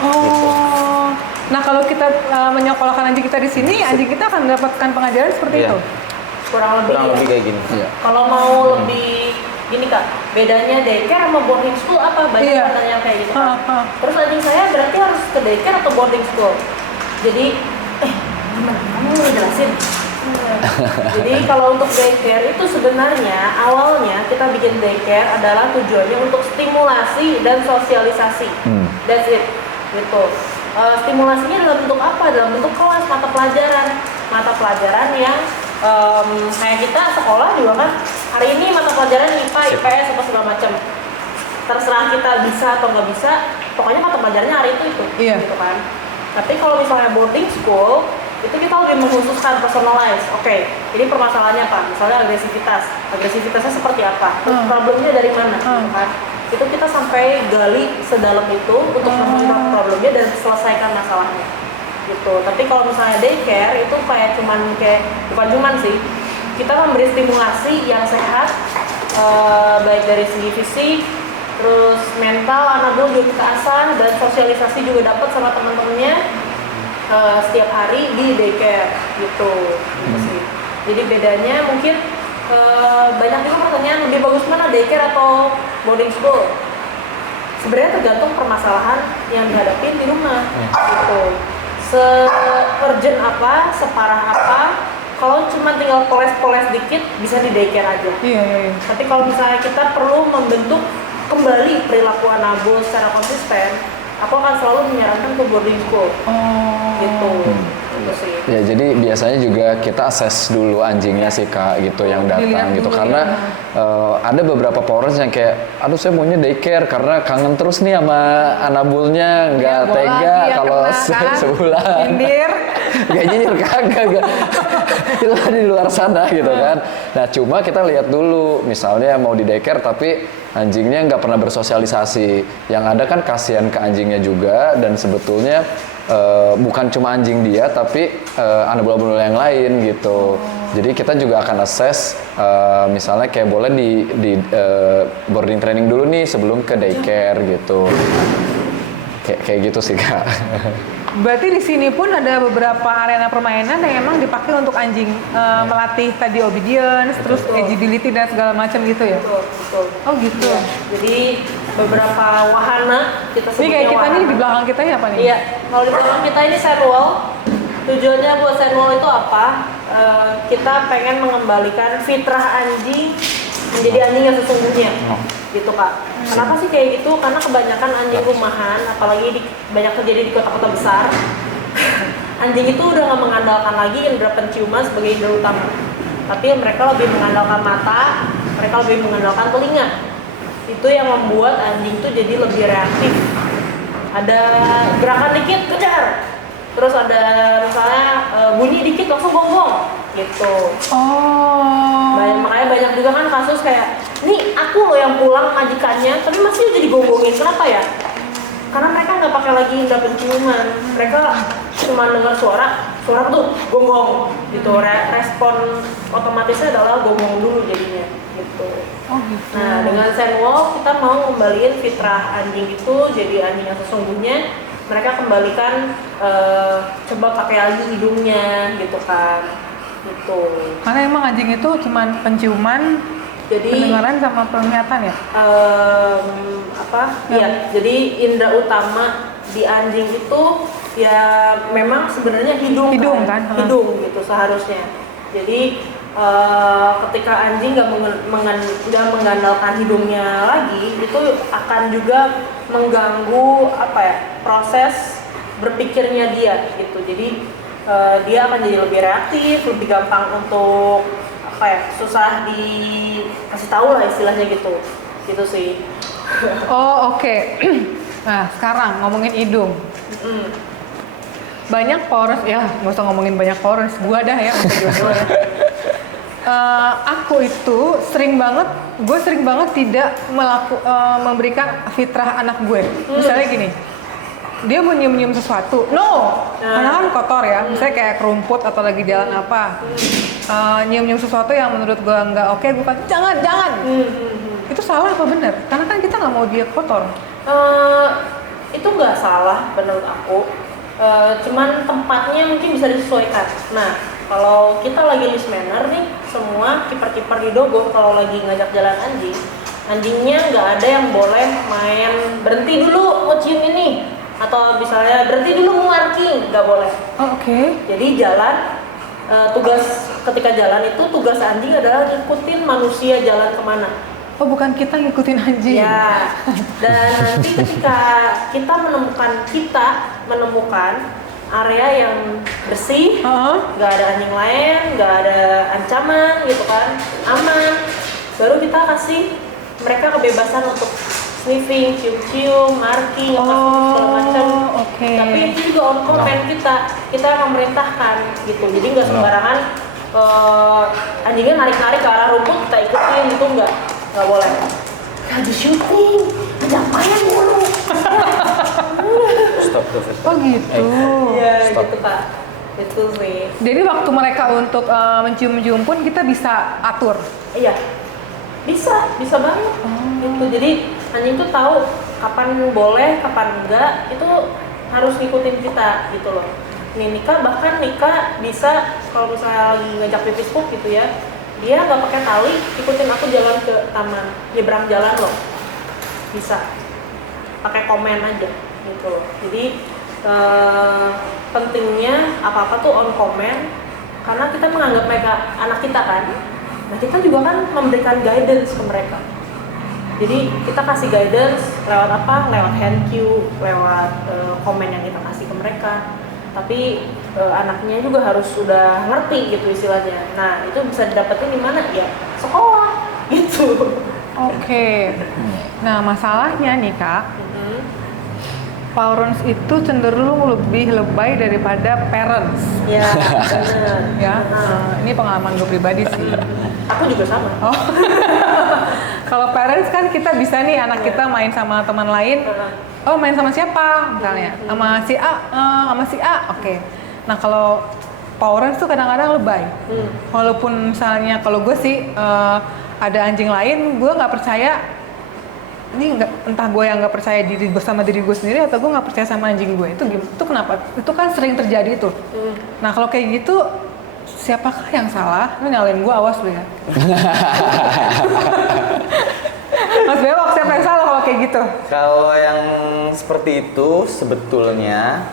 Gitu. Oh. Nah, kalau kita menyekolahkan anjing kita di sini, anjing kita akan mendapatkan pengajaran seperti Iya. itu. Kurang lebih. Kurang ya. lebih kayak gini. Iya. Kalau mau lebih gini Kak, bedanya daycare sama boarding school apa? Banyak Iya. pertanyaan kayak gitu kan. Ha. Terus anjing saya berarti harus ke daycare atau boarding school? Jadi, gimana? Kamu ngejelasin? Jadi kalau untuk daycare itu sebenarnya awalnya kita bikin daycare adalah tujuannya untuk stimulasi dan sosialisasi. That's it, gitu. Stimulasinya dalam bentuk apa? Dalam bentuk kelas mata pelajaran yang kayak kita sekolah juga kan hari ini mata pelajaran IPA, IPS apa segala macam. Terserah kita bisa atau nggak bisa, pokoknya mata pelajarannya hari itu Iya. gitu kan. Tapi kalau misalnya boarding school itu kita lebih mengkhususkan personalize. Oke, ini permasalahannya apa? Misalnya agresivitasnya seperti apa? Terus problemnya dari mana? Gitu kan? Itu kita sampai gali sedalam itu untuk menemukan problemnya dan selesaikan masalahnya. Gitu. Tapi kalau misalnya daycare itu bukan cuman sih, kita memberi stimulasi yang sehat, baik dari segi fisik, terus mental, anabul juga kita asah, dan sosialisasi juga dapat sama teman-temannya setiap hari di daycare gitu. Gitu sih. Jadi bedanya mungkin banyak juga pertanyaan lebih bagus mana daycare atau boarding school. Sebenarnya tergantung permasalahan yang dihadapi di rumah gitu. Se-urgent apa, separah apa, kalau cuma tinggal poles-poles dikit bisa di daycare aja. Iya. Tapi kalau misalnya kita perlu membentuk kembali perilaku anabul secara konsisten, aku akan selalu menyarankan ke boarding school. Gitu. Gitu sih. Ya jadi biasanya juga kita assess dulu anjingnya sih Kak gitu yang datang Dilihat gitu dulu karena ada beberapa parents yang kayak aduh saya maunya daycare karena kangen terus nih sama anabulnya nggak Ya, bola tega lagi yang kalau kena, kan? sebulan Nyindir. gak nyinyir kagak itu ada di luar sana gitu kan. Nah cuma kita lihat dulu, misalnya mau di daycare tapi anjingnya nggak pernah bersosialisasi. Yang ada kan kasihan ke anjingnya juga, dan sebetulnya bukan cuma anjing dia tapi anak buah-buah yang lain gitu. Jadi kita juga akan assess, misalnya kayak boleh di boarding training dulu nih sebelum ke daycare gitu. Kayak gitu sih Kak. Berarti di sini pun ada beberapa arena permainan yang emang dipakai untuk anjing melatih tadi obedience, terus agility dan segala macam gitu ya? Betul. Oh gitu. Iya. Jadi beberapa wahana kita Ini sebutnya kayak kita nih wahana. di belakang kita ya apa nih? Iya, kalau di belakang kita ini sandwall. Tujuannya buat sandwall itu apa? Kita pengen mengembalikan fitrah anjing menjadi anjing yang sesungguhnya, gitu Kak. Kenapa sih kayak gitu? Karena kebanyakan anjing rumahan, apalagi banyak terjadi di kota-kota besar, anjing itu udah nggak mengandalkan lagi indera penciuman sebagai indera utama, tapi mereka lebih mengandalkan mata, mereka lebih mengandalkan telinga. Itu yang membuat anjing itu jadi lebih reaktif. Ada gerakan dikit kejar, terus ada misalnya bunyi dikit langsung gonggong gitu. Makanya banyak juga kan kasus kayak, nih aku loh yang pulang majikannya tapi masih aja digonggongin. Kenapa ya? Karena mereka nggak pakai lagi indera penciuman, mereka cuma dengar suara tuh gonggong gitu. Respon otomatisnya adalah gonggong dulu jadinya gitu. Nah dengan sandwall kita mau kembaliin fitrah anjing itu jadi anjing yang sesungguhnya. Mereka kembalikan, coba pakai lagi hidungnya gitu kan, gitu. Karena emang anjing itu cuman penciuman, Jadi pendengaran sama penglihatan ya? Iya. Jadi indera utama di anjing itu ya memang sebenarnya hidung kan? Hidung gitu seharusnya. Jadi ketika anjing nggak mengandalkan hidungnya lagi, itu akan juga mengganggu proses berpikirnya dia gitu. Jadi dia akan jadi lebih reaktif, lebih gampang untuk susah dikasih tahu lah istilahnya gitu sih. Oh oke. Nah sekarang ngomongin hidung. Banyak poros ya, nggak usah ngomongin banyak poros. Gua dah ya. Aku itu sering banget tidak memberikan fitrah anak gue. Misalnya gini, dia mau nyium-nyium sesuatu, karena kan kotor ya. Misalnya kayak kerumput atau lagi jalan apa, nyium-nyium sesuatu yang menurut gue nggak oke, gue kan jangan. Itu salah apa benar? Karena kan kita nggak mau dia kotor. Itu nggak salah menurut aku. Cuman tempatnya mungkin bisa disesuaikan. Nah, kalau kita lagi list manner nih, semua kiper-kiper di Dogo kalau lagi ngajak jalan anjingnya nggak ada yang boleh main berhenti dulu mau cium ini, atau misalnya berhenti dulu mau marking, nggak boleh. Oke. Jadi jalan, ketika jalan itu tugas anjing adalah ngikutin manusia jalan kemana. Oh bukan kita ngikutin anjing. Ya, dan nanti ketika kita menemukan area yang bersih, nggak ada anjing lain, nggak ada ancaman gitu kan, aman, baru kita kasih mereka kebebasan untuk sniffing, cium-cium, marking, segala macam. Tapi itu juga on command kita memerintahkan gitu, jadi nggak sembarangan anjingnya narik-narik ke arah rumput kita ikutin, itu nggak boleh. Lagi syuting, ngapain dulu? Stop tuh. Oh gitu. Iya gitu Kak, itu sih. Jadi waktu mereka untuk mencium-cium pun kita bisa atur. Iya, bisa banget. Gitu. Jadi anjing tuh tahu kapan boleh, kapan enggak, itu harus ngikutin kita gitu loh. Bahkan Nika bisa kalau misalnya lagi ngajak pipis pup gitu ya, dia nggak pakai tali, ikutin aku jalan ke taman, nyebrang jalan loh, bisa pakai komen aja gitu loh. Jadi pentingnya apa-apa tuh on comment, karena kita menganggap mereka anak kita kan. Nah kita juga kan memberikan guidance ke mereka. Jadi kita kasih guidance lewat apa? Lewat hand cue, lewat komen yang kita kasih ke mereka. Tapi anaknya juga harus sudah ngerti gitu istilahnya. Nah itu bisa didapetin di mana ya? Sekolah gitu. Oke. Nah masalahnya nih Kak, Powerance itu cenderung lebih lebay daripada parents. Ya, benar. Ya, ini pengalaman gue pribadi sih. Aku juga sama. Oh. Kalau parents kan kita bisa nih anak kita main sama teman lain. Oh, main sama siapa misalnya? Sama si A, sama si A. Oke. Nah, kalau parents tuh kadang-kadang lebay. Walaupun misalnya kalau gue sih ada anjing lain, gue nggak percaya. Ini entah gue yang nggak percaya diri gue sama diri gue sendiri atau gue nggak percaya sama anjing gue. Itu kenapa? Itu kan sering terjadi tuh. Nah, kalau kayak gitu siapakah yang salah? Lu nyalain gue, awas lu ya. Mas Bewok, siapa yang salah kalau kayak gitu? Kalau yang seperti itu sebetulnya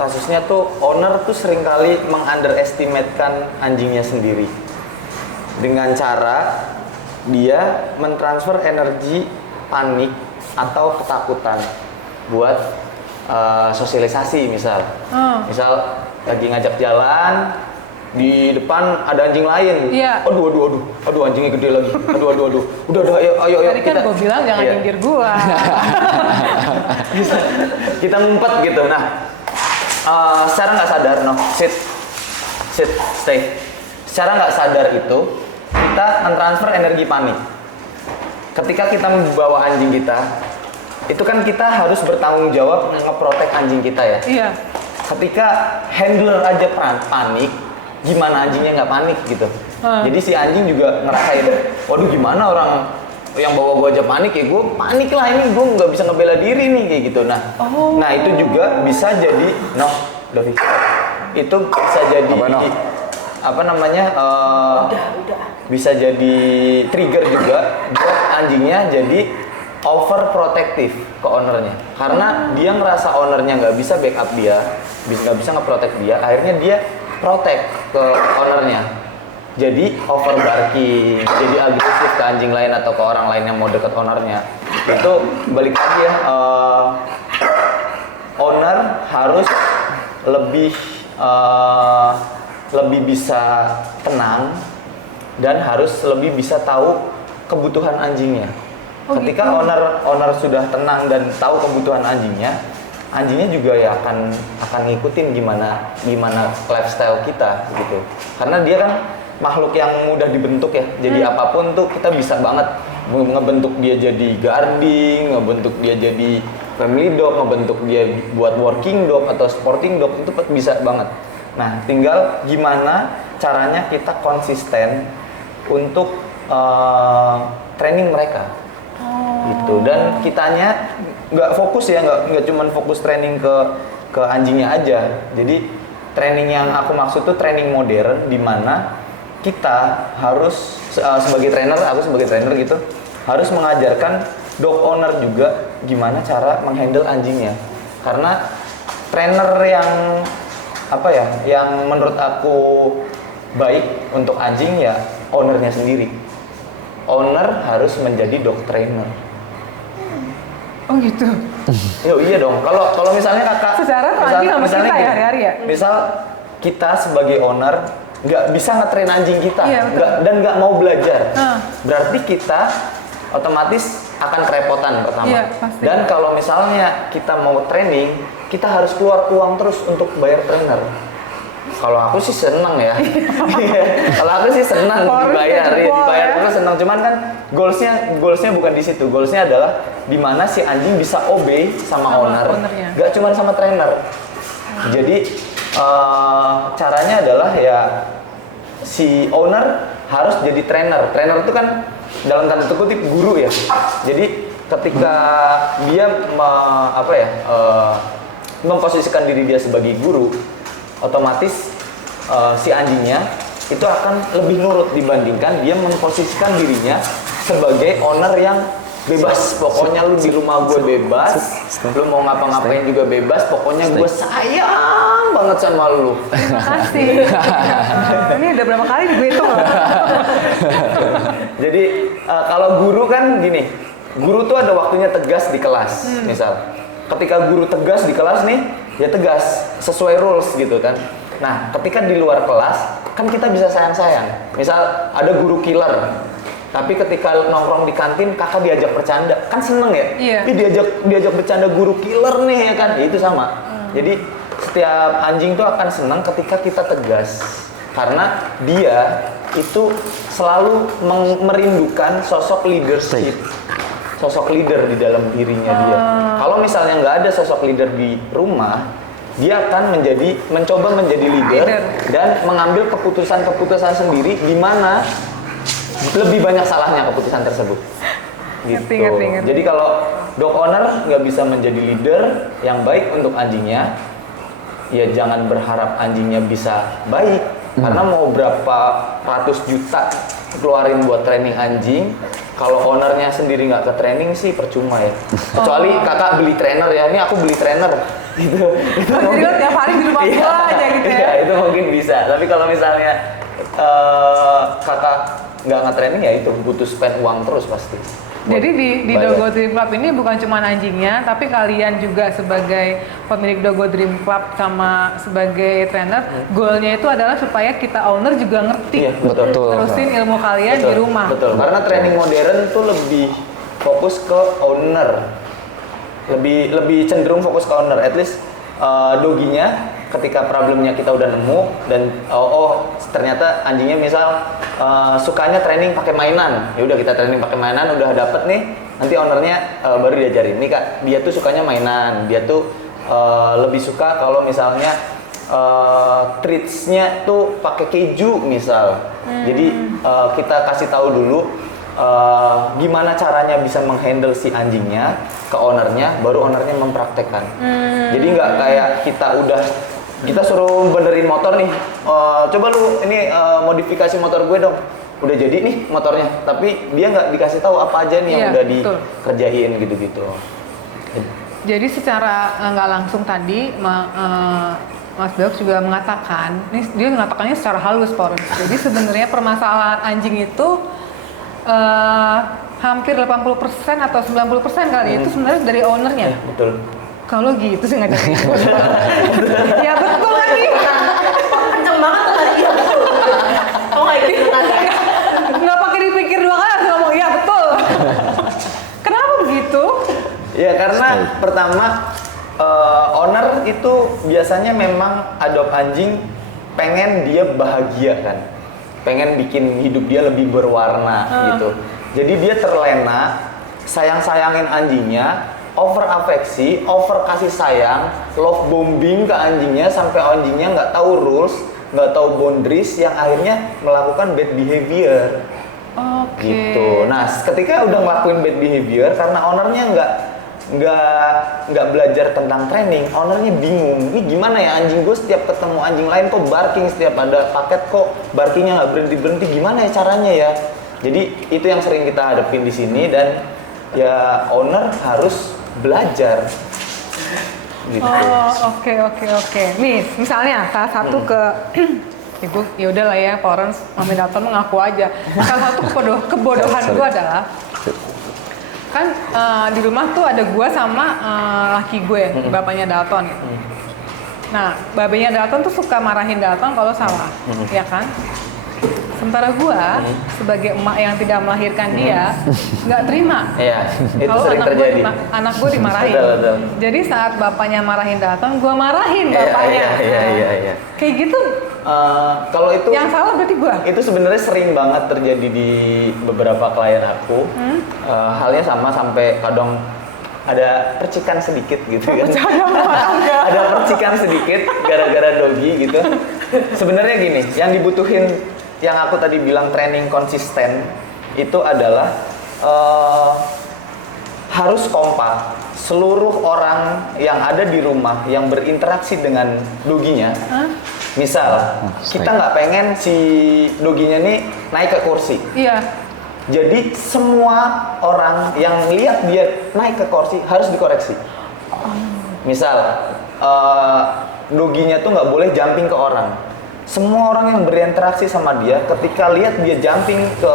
kasusnya tuh owner tuh seringkali meng-underestimate-kan anjingnya sendiri dengan cara dia mentransfer energi panik atau ketakutan buat sosialisasi misal. Misal lagi ngajak jalan di depan ada anjing lain. Iya. Aduh anjingnya gede lagi. Aduh. Udah ayo Tadi kan gue bilang jangan Iya. nyindir gue. Kita ngumpet gitu. Nah, secara nggak sadar, sit, stay. Secara nggak sadar itu kita mentransfer energi panik. Ketika kita membawa anjing kita, itu kan kita harus bertanggung jawab ngeprotek anjing kita ya. Iya. Ketika handler aja panik, gimana anjingnya nggak panik gitu. Jadi si anjing juga ngerasain, waduh gimana orang yang bawa gue aja panik ya, gue panik lah ini, gue nggak bisa ngebela diri nih kayak gitu. Nah itu juga bisa jadi, Dovi, itu bisa jadi bisa jadi trigger juga buat anjingnya jadi overprotective ke ownernya, karena dia ngerasa ownernya nggak bisa backup dia, nggak bisa nge-protect dia, akhirnya dia protect ke ownernya, jadi over barking, jadi agresif ke anjing lain atau ke orang lain yang mau deket ownernya. Itu balik lagi ya, owner harus lebih bisa tenang dan harus lebih bisa tahu kebutuhan anjingnya. Ketika owner sudah tenang dan tahu kebutuhan anjingnya juga ya akan ngikutin gimana lifestyle kita gitu. Karena dia kan makhluk yang mudah dibentuk ya. Jadi apapun tuh kita bisa banget ngebentuk dia jadi guarding, ngebentuk dia jadi family dog, ngebentuk dia buat working dog atau sporting dog, itu bisa banget. Nah, tinggal gimana caranya kita konsisten untuk training mereka. Gitu. Dan kitanya nggak fokus ya, nggak cuman fokus training ke anjingnya aja. Jadi training yang aku maksud tuh training modern, di mana kita harus sebagai trainer, aku sebagai trainer gitu, harus mengajarkan dog owner juga gimana cara menghandle anjingnya. Karena trainer yang menurut aku baik untuk anjing ya ownernya sendiri. Owner harus menjadi dog trainer. Oh gitu. Yo iya dong. Kalau misalnya kakak, Secara tuh anjing sama kita gini, ya hari-hari ya. Misal kita sebagai owner nggak bisa nge-train anjing kita, Iya, betul. dan nggak mau belajar, berarti kita otomatis akan kerepotan pertama. Iya, pasti. Dan kalau misalnya kita mau training, kita harus keluar uang terus untuk bayar trainer. Kalau aku sih seneng ya. Kalau aku sih seneng dibayar terus seneng. Cuman kan goalsnya bukan di situ. Goalsnya adalah di mana si anjing bisa obey sama ownernya. Gak cuma sama trainer. Jadi caranya adalah ya si owner harus jadi trainer. Trainer itu kan dalam tanda kutip guru ya. Jadi ketika dia memposisikan diri dia sebagai guru, otomatis si anjingnya itu akan lebih nurut dibandingkan dia memposisikan dirinya sebagai owner yang bebas. Pokoknya lu di rumah gue bebas, lu mau ngapa-ngapain juga bebas, pokoknya gue sayang banget sama lu. Terima kasih. Ini udah berapa kali gue hitung loh. Jadi kalau guru kan gini, guru tuh ada waktunya tegas di kelas. Misal ketika guru tegas di kelas nih, ya tegas sesuai rules gitu kan. Nah, ketika di luar kelas kan kita bisa sayang-sayang. Misal ada guru killer Tapi ketika nongkrong di kantin, kakak diajak bercanda, kan seneng ya? Iya. Ih, diajak bercanda guru killer nih ya kan? Ya, itu sama. Jadi setiap anjing tuh akan senang ketika kita tegas, karena dia itu selalu merindukan sosok leadership, sosok leader di dalam dirinya dia. Kalau misalnya nggak ada sosok leader di rumah, dia akan mencoba menjadi leader dan mengambil keputusan-keputusan sendiri di mana lebih banyak salahnya keputusan tersebut. Gitu. Ngerti. Jadi kalau dog owner nggak bisa menjadi leader yang baik untuk anjingnya, ya jangan berharap anjingnya bisa baik. Karena mau berapa ratus juta keluarin buat training anjing, kalau ownernya sendiri nggak ke training sih percuma ya. Kecuali kakak beli trainer ya, ini aku beli trainer. Itu Jadi lo tiap hari di rumah Iya, gua aja gitu ya. iya, itu mungkin bisa. Tapi kalau misalnya kakak nggak nge-training ya itu butuh spend uang terus pasti. Jadi di Bayar. Dogo Dream Club ini bukan cuma anjingnya, tapi kalian juga sebagai pemilik Dogo Dream Club sama sebagai trainer, goalnya itu adalah supaya kita owner juga ngerti, Iya, betul. terusin ilmu kalian di rumah. Betul. Karena training modern tuh lebih fokus ke owner, lebih cenderung fokus ke owner. At least doginya ketika problemnya kita udah nemu dan ternyata anjingnya misal sukanya training pakai mainan, ya udah kita training pakai mainan, udah dapet nih, nanti ownernya baru diajarin nih kak, dia tuh sukanya mainan, dia tuh lebih suka kalau misalnya treats-nya tuh pakai keju misal. Jadi kita kasih tahu dulu gimana caranya bisa menghandle si anjingnya ke ownernya, baru ownernya mempraktekkan. Jadi nggak kayak kita suruh benerin motor nih, coba lu ini modifikasi motor gue dong, udah jadi nih motornya, tapi dia nggak dikasih tahu apa aja nih yang Iya, udah betul. dikerjain gitu-gitu. Jadi secara nggak langsung tadi Mas Beok juga mengatakan, ini dia mengatakannya secara halus, Poren. Jadi sebenarnya permasalahan anjing itu hampir 80% atau 90% kali itu sebenarnya dari ownernya. Betul. Kalau gitu sih nggak jadi. Ya betul lagi. Kenceng banget tuh tadi. Iya betul. Oh nggak gitu tadi. Nggak pakai dipikir dua kali harus ngomong iya betul. Kenapa begitu? Ya karena pertama owner itu biasanya memang adopt anjing pengen dia bahagia kan, pengen bikin hidup dia lebih berwarna gitu. Jadi dia terlena sayang-sayangin anjingnya, over afeksi, over kasih sayang, love bombing ke anjingnya sampai anjingnya nggak tahu rules, nggak tahu boundaries, yang akhirnya melakukan bad behavior. Oke. Gitu. Nah, ketika udah ngelakuin bad behavior karena ownernya nggak belajar tentang training, ownernya bingung. Ini gimana ya anjing gue setiap ketemu anjing lain kok barking, setiap ada paket kok barkingnya nggak berhenti, gimana ya caranya ya? Jadi itu yang sering kita hadapin di sini dan ya owner harus belajar. Gitu. Oh, oke. Nih, misalnya salah satu ya udah lah ya, Poren Mami Dalton mengaku aja. Salah satu kebodohan gue adalah kan di rumah tuh ada gue sama laki gue, bapaknya Dalton gitu. Nah, babanya Dalton tuh suka marahin Dalton kalau salah, ya kan? Sementara gue sebagai emak yang tidak melahirkan dia nggak terima. Iya, itu Kalau sering terjadi. anak gue dimarahin. Betul. Jadi saat bapaknya marahin Dalton, gue marahin bapaknya. Iya. Kayak gitu. Kalau itu Yang salah berarti gue. itu sebenarnya sering banget terjadi di beberapa klien aku. Halnya sama sampai kadang ada percikan sedikit gitu kan. Ada percikan sedikit gara-gara doggy gitu. Sebenarnya gini, yang dibutuhin yang aku tadi bilang training konsisten itu adalah harus kompak. Seluruh orang yang ada di rumah yang berinteraksi dengan doginya, misal kita nggak pengen si doginya nih naik ke kursi. Iya. Jadi semua orang yang lihat dia naik ke kursi harus dikoreksi. Misal doginya tuh nggak boleh jumping ke orang. Semua orang yang berinteraksi sama dia ketika lihat dia jumping ke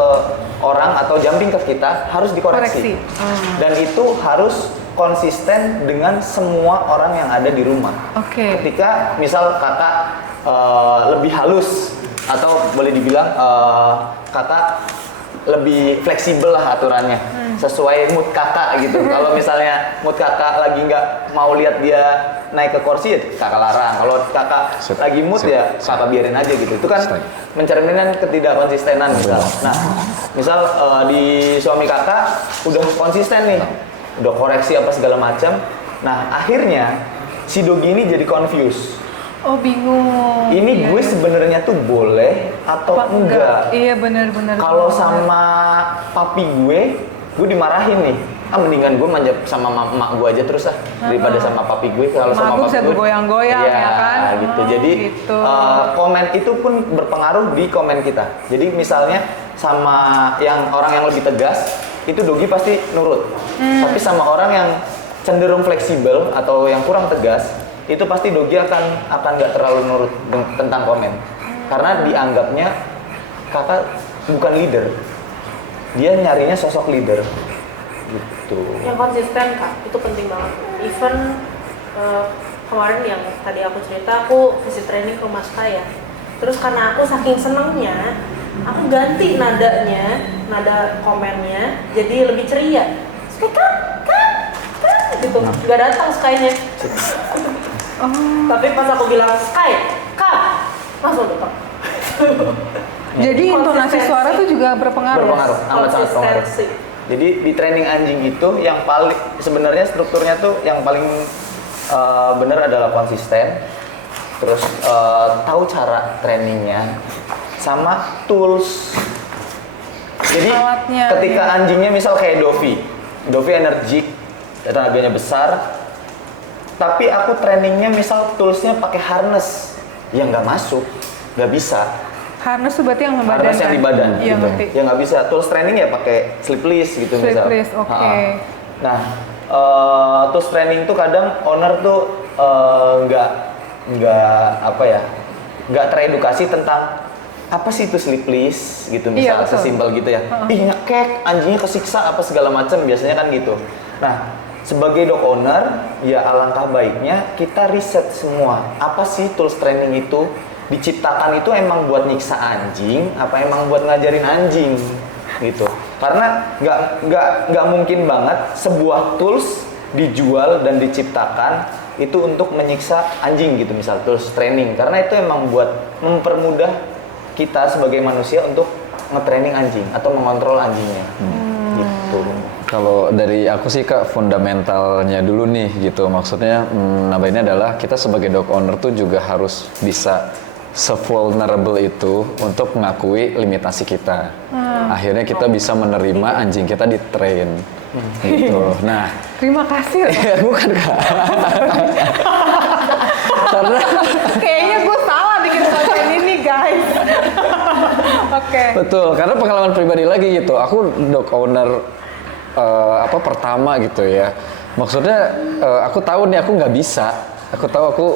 orang atau jumping ke kita harus dikoreksi. Dan itu harus konsisten dengan semua orang yang ada di rumah. Oke. Ketika misal kakak lebih halus atau boleh dibilang kakak lebih fleksibel lah aturannya, sesuai mood kakak gitu. Kalau misalnya mood kakak lagi nggak mau lihat dia naik ke kursi, ya kakak larang. Kalau kakak Sip, lagi mood sip, ya sip. kakak biarin aja gitu. Itu kan Sip. mencerminkan ketidakkonsistenan misal. Nah, misal di suami kakak udah konsisten nih, udah koreksi apa segala macam. Nah, akhirnya si Dogi ini jadi confused. Oh bingung. Ini Iya. gue sebenarnya tuh boleh atau Apa enggak? Iya benar-benar. Kalau sama papi gue dimarahin nih. Mendingan gue manjat sama emak gue aja terus daripada sama papi gue. Kalau Emak sama gue papi bisa gue bergoyang-goyang, ya kan? gitu. Oh, Jadi gitu. komen itu pun berpengaruh di komen kita. Jadi misalnya sama yang orang yang lebih tegas, itu Dogi pasti nurut. Tapi sama orang yang cenderung fleksibel atau yang kurang tegas, itu pasti Dogi akan nggak terlalu nurut tentang komen. Karena dianggapnya kakak bukan leader. Dia nyarinya sosok leader. Gitu. Yang konsisten kak, itu penting banget. Even kemarin yang tadi aku cerita, aku visit training ke Mas Kaya. Terus karena aku saking senengnya, aku ganti nadanya, nada komennya, jadi lebih ceria. Terus kayak kak, gitu. Gak datang Sky-nya. Tapi pas aku bilang Sky, kak, langsung datang. Jadi intonasi suara tuh juga berpengaruh. Berpengaruh, amat sangat berpengaruh. Konsistensi. Jadi di training anjing itu yang paling sebenarnya strukturnya tuh yang paling benar adalah konsisten, terus tahu cara trainingnya, sama tools. Jadi Alatnya, ketika iya. anjingnya misal kayak Dovi energik, tenaganya besar, tapi aku trainingnya misal toolsnya pakai harness, ya nggak masuk, nggak bisa. Harness tuh berarti yang badan Harness yang kan? di badan Iya gitu. ngerti. Ya nggak bisa. Tools training ya pakai sleeveless gitu misal. Sleeveless, oke. Nah, tools training tuh kadang owner tuh nggak teredukasi tentang apa sih itu sleeveless gitu Iya, misal betul. sesimpel gitu ya. Ih nyekek, anjingnya kesiksa apa segala macam biasanya kan gitu. Nah, sebagai dog owner ya alangkah baiknya kita riset semua. Apa sih tools training itu? Diciptakan itu emang buat nyiksa anjing apa emang buat ngajarin anjing gitu, karena nggak mungkin banget sebuah tools dijual dan diciptakan itu untuk menyiksa anjing gitu, misal tools training, karena itu emang buat mempermudah kita sebagai manusia untuk nge-training anjing atau mengontrol anjingnya gitu. Kalau dari aku sih kak, fundamentalnya dulu nih gitu, maksudnya ini adalah kita sebagai dog owner tuh juga harus bisa se-vulnerable itu untuk mengakui limitasi kita. Akhirnya kita bisa menerima anjing kita di-train gitu. Nah, Terima kasih. bukan kak. Karena Kayaknya gue salah bikin konten ini guys. Oke. betul, karena pengalaman pribadi lagi gitu. Aku dog owner pertama gitu ya. Maksudnya aku tahu nih aku nggak bisa. Aku tahu aku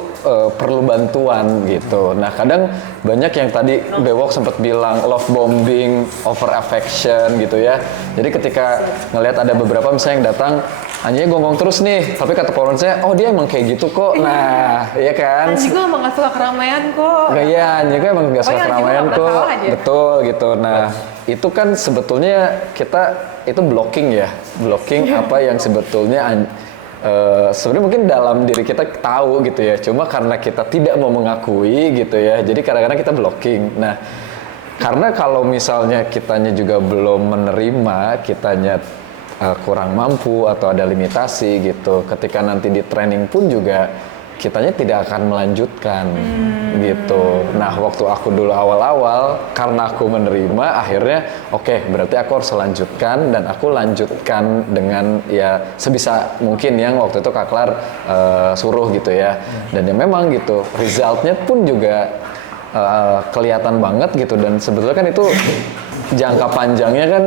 perlu bantuan gitu. Nah kadang banyak yang tadi Bewok sempat bilang love bombing, over affection gitu ya. Jadi ketika ngelihat ada beberapa misalnya yang datang, anjingnya gonggong terus nih. Tapi kata kawan saya, oh dia emang kayak gitu kok. Nah, iya kan. Anjing gue emang gak suka keramaian kok. Iya, anjing gue emang gak suka Pokoknya anjing keramaian gue kok. salah aja. Betul gitu. Nah, itu kan sebetulnya kita itu blocking ya. Blocking apa yang sebetulnya sebenarnya mungkin dalam diri kita tahu gitu ya. Cuma karena kita tidak mau mengakui gitu ya. Jadi kadang-kadang kita blocking. Nah, karena kalau misalnya kitanya juga belum menerima, kitanya kurang mampu atau ada limitasi gitu. Ketika nanti di training pun juga kitanya tidak akan melanjutkan gitu. Nah, waktu aku dulu awal-awal karena aku menerima, akhirnya oke, berarti aku harus lanjutkan dan aku lanjutkan dengan ya sebisa mungkin yang waktu itu Kak Klar suruh gitu ya. Dan ya memang gitu, resultnya pun juga kelihatan banget gitu, dan sebetulnya kan itu jangka panjangnya kan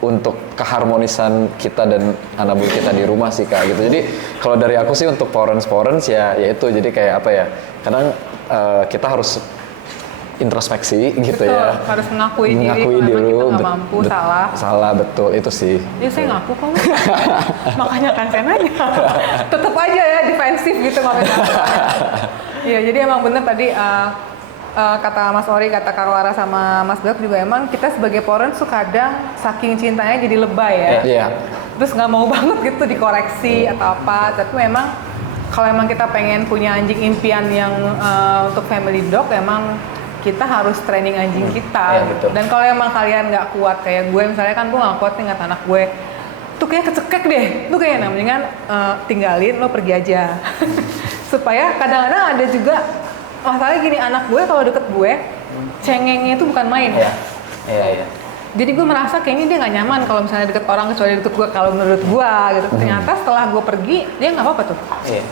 untuk keharmonisan kita dan anak buah kita di rumah sih Kak gitu. Jadi kalau dari aku sih untuk parents ya itu, jadi kayak apa ya, kadang kita harus introspeksi gitu. Betul, ya, harus mengakui diri kalau dulu memang kita nggak mampu, salah betul itu sih. Ya saya ngaku kok. Makanya kan saya nanya. Tetep aja ya defensif gitu kalau misalnya. Iya, jadi emang bener tadi kata Mas Ori, kata Kak Clara sama Mas Dok juga emang kita sebagai parents tuh kadang saking cintanya jadi lebay ya. Iya. Terus nggak mau banget gitu dikoreksi atau apa. Tapi memang kalau emang kita pengen punya anjing impian yang untuk family dog, emang kita harus training anjing kita. Iya, betul. Dan kalau emang kalian nggak kuat kayak gue, misalnya kan gue nggak kuat nih ngeliat anak gue, tuh kayak kecekek deh, tuh kayak mendingan tinggalin, lo pergi aja. Supaya kadang-kadang ada juga masalahnya gini, anak gue kalau deket gue, cengengnya itu bukan main. Iya. Jadi gue merasa kayaknya dia nggak nyaman kalau misalnya deket orang kecuali deket gue kalau menurut gue gitu. Ternyata setelah gue pergi dia nggak apa-apa tuh. Iya.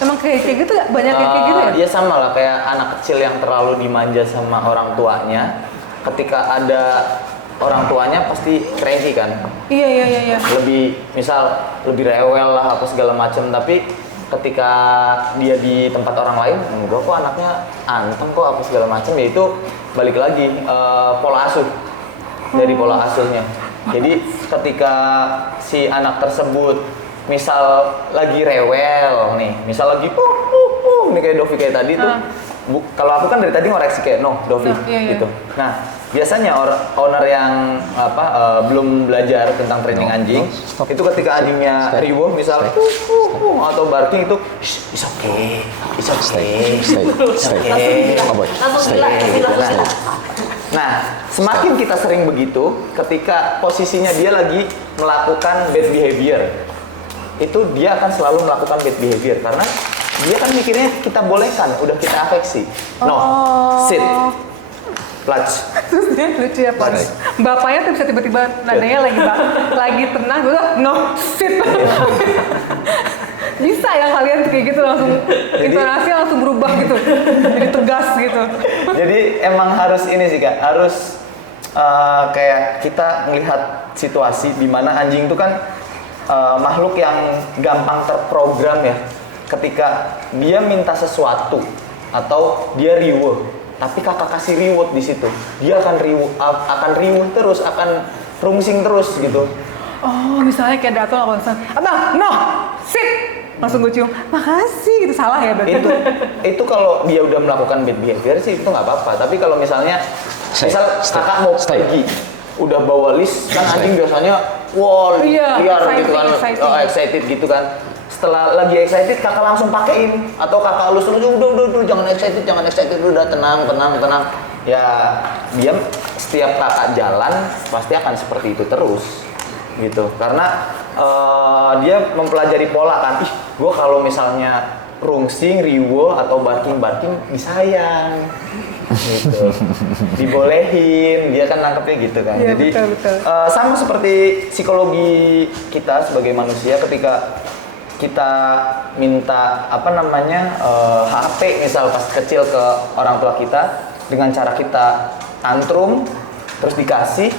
Emang kayak gitu ya? Banyak yang kayak gitu ya? Iya sama lah kayak anak kecil yang terlalu dimanja sama orang tuanya. Ketika ada orang tuanya pasti cranky kan. Iya. Lebih rewel lah apa segala macam. Tapi ketika dia di tempat orang lain, enggak kok anaknya anteng kok apa segala macam. Ya itu balik lagi pola asuh. Dari pola asuhnya. Jadi ketika si anak tersebut misal lagi rewel nih, misal lagi nih kayak Dovi kayak tadi tuh. Kalau aku kan dari tadi ngoreksi kayak Dovi iya. gitu. Nah, biasanya owner yang belum belajar tentang training anjing, itu ketika anjingnya riwuh misal atau barking itu it's okay. Stay. Aboy. Langsung Stay. gila. Nah, semakin kita sering begitu, ketika posisinya dia lagi melakukan bad behavior, itu dia akan selalu melakukan bad behavior karena dia kan mikirnya kita bolehkan, udah kita afeksi. No, sit, clutch. Terus dia lucu ya Pak. Bapaknya tuh bisa tiba-tiba nadanya lagi tenang, gue no sit. Bisa ya kalian kayak gitu langsung intonasinya langsung berubah gitu, jadi tegas gitu. Jadi emang harus ini sih Kak, harus kayak kita melihat situasi di mana anjing itu kan makhluk yang gampang terprogram ya. Ketika dia minta sesuatu atau dia riwuh, tapi kakak kasih reward di situ, dia akan riwuh terus, akan rungsing terus gitu. Oh, misalnya kayak Dato langsung, abang, no, sit, langsung gue cium, makasih, itu salah ya berarti? Itu kalau dia udah melakukan bad behavior sih itu nggak apa-apa. Tapi kalau misalnya, kakak mau pergi, udah bawa list kan anjing biasanya, liar gitu kan, excited gitu kan. Setelah lagi excited kakak langsung pakein atau kakak halus udah jangan excited udah tenang. Ya dia setiap kakak jalan pasti akan seperti itu terus gitu karena dia mempelajari pola kan. Gue kalau misalnya rungsing, riwuh atau barking disayang gitu. Dibolehin, dia kan nangkepnya gitu kan. Ya, jadi betul. sama seperti psikologi kita sebagai manusia ketika kita minta HP misal pas kecil ke orang tua kita dengan cara kita tantrum terus dikasih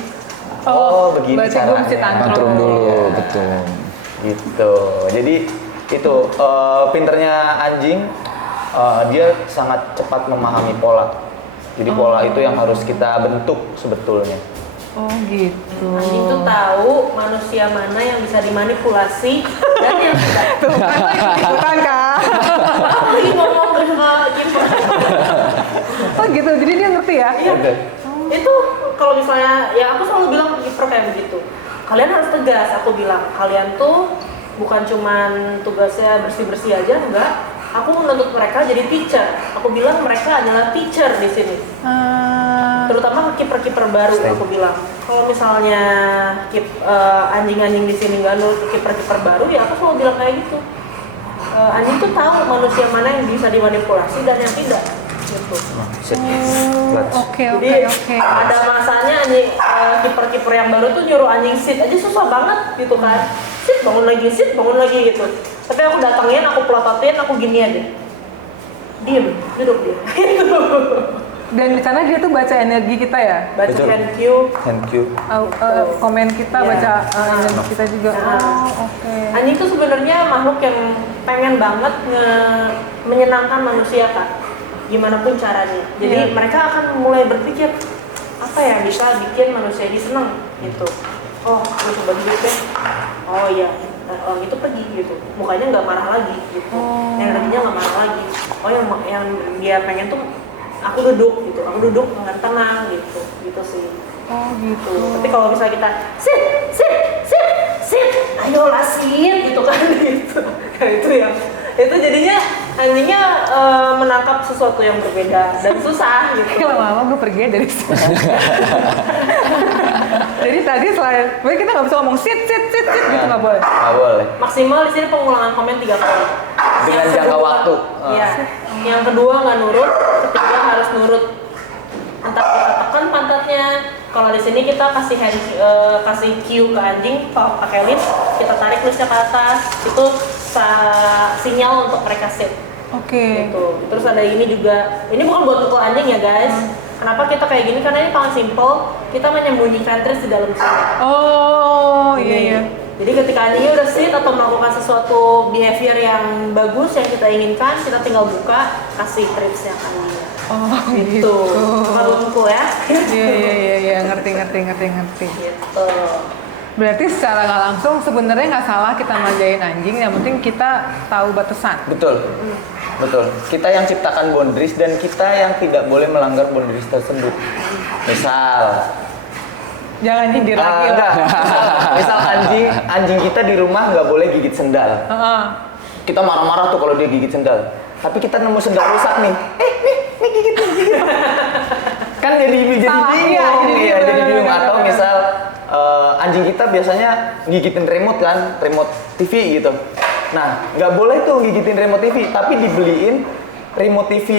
begini berarti gue mesti caranya Tantrum dulu, betul. gitu. Jadi itu pinternya anjing, dia sangat cepat memahami pola. Jadi pola itu yang harus kita bentuk sebetulnya. Oh gitu. Anjing tuh tahu manusia mana yang bisa dimanipulasi dan yang tidak. Tuh kan Kak. Aku lagi ngomong ke Gimana? Oh gitu, jadi dia ngerti ya? Iya. Itu kalau misalnya, ya aku selalu bilang ke Giver kayak begitu. Kalian harus tegas, aku bilang. Kalian tuh bukan cuman tugasnya bersih-bersih aja, enggak. Aku menuntut mereka jadi teacher. Aku bilang mereka adalah teacher di sini. Terutama kiper-kiper baru, aku bilang. Kalau misalnya anjing-anjing di sini nggak nurut kiper-kiper baru, ya aku selalu bilang kayak gitu. Anjing tuh tahu manusia mana yang bisa dimanipulasi dan yang tidak. Gitu. Oke. Jadi ada masanya anjing kiper-kiper yang baru tuh nyuruh anjing sit aja susah banget gitu kan. Sit bangun lagi gitu. Tapi aku datangin, aku pelototin, aku gini aja. Diem, duduk dia. Gitu. Dan di sana dia tuh baca energi kita ya? Baca thank you. Komen kita, Ya. baca energi kita juga. Oke. Anjing tuh sebenarnya makhluk yang pengen banget menyenangkan manusia kan, gimana pun caranya. Jadi mereka akan mulai berpikir apa ya bisa bikin manusia ini senang gitu. Oh, gue coba duduk deh. Oh iya, itu pergi gitu. Mukanya nggak marah lagi gitu. Energinya nggak marah lagi. Oh yang dia pengen tuh aku duduk gitu, aku duduk dengan tenang gitu sih. Oh gitu. Tapi kalau misalnya kita sit, ayolah sit gitu kan gitu. Nah, itu jadinya anjingnya menangkap sesuatu yang berbeda dan susah gitu. Lama-lama gue pergi dari sini. Jadi tadi selain, kita nggak bisa ngomong sit gitu nggak boleh. Nggak boleh. Maksimal di sini pengulangan komen 3 kali. Dengan Yang jangka kedua- waktu. Iya. Yang kedua nggak nurut, ketiga harus nurut. Entah kita tekan pantatnya. Kalau di sini kita kasih cue ke anjing pakai lips, kita tarik lipsnya ke atas. Itu sinyal untuk mereka sit. Oke. Gitu. Terus ada ini juga. Ini bukan buat pukul anjing ya guys. Kenapa kita kayak gini? Karena ini paling simple. Kita menyembunyikan treats di dalam sini. Oh iya. Jadi ketika anjingnya udah sit atau melakukan sesuatu behavior yang bagus yang kita inginkan, kita tinggal buka, kasih treatsnya ke anjingnya. Oh Gitu. Bukan buat pukul ya. Iya, ngerti. Gitu. Berarti secara nggak langsung sebenarnya nggak salah kita manjain anjing, yang penting kita tahu batasan. Betul. Betul. Kita yang ciptakan boundaries dan kita yang tidak boleh melanggar boundaries tersebut. Misal, Jangan nyindir lagi enggak. lah. Misal anjing kita di rumah nggak boleh gigit sendal. Heeh. Kita marah-marah tuh kalau dia gigit sendal. Tapi kita nemu sendal rusak nih. Nih gigit. Kan jadi Salah, bingung. iya, jadi bingung. Atau misal anjing kita biasanya gigitin remote kan, remote TV gitu. Nah, nggak boleh tuh gigitin remote TV, tapi dibeliin remote TV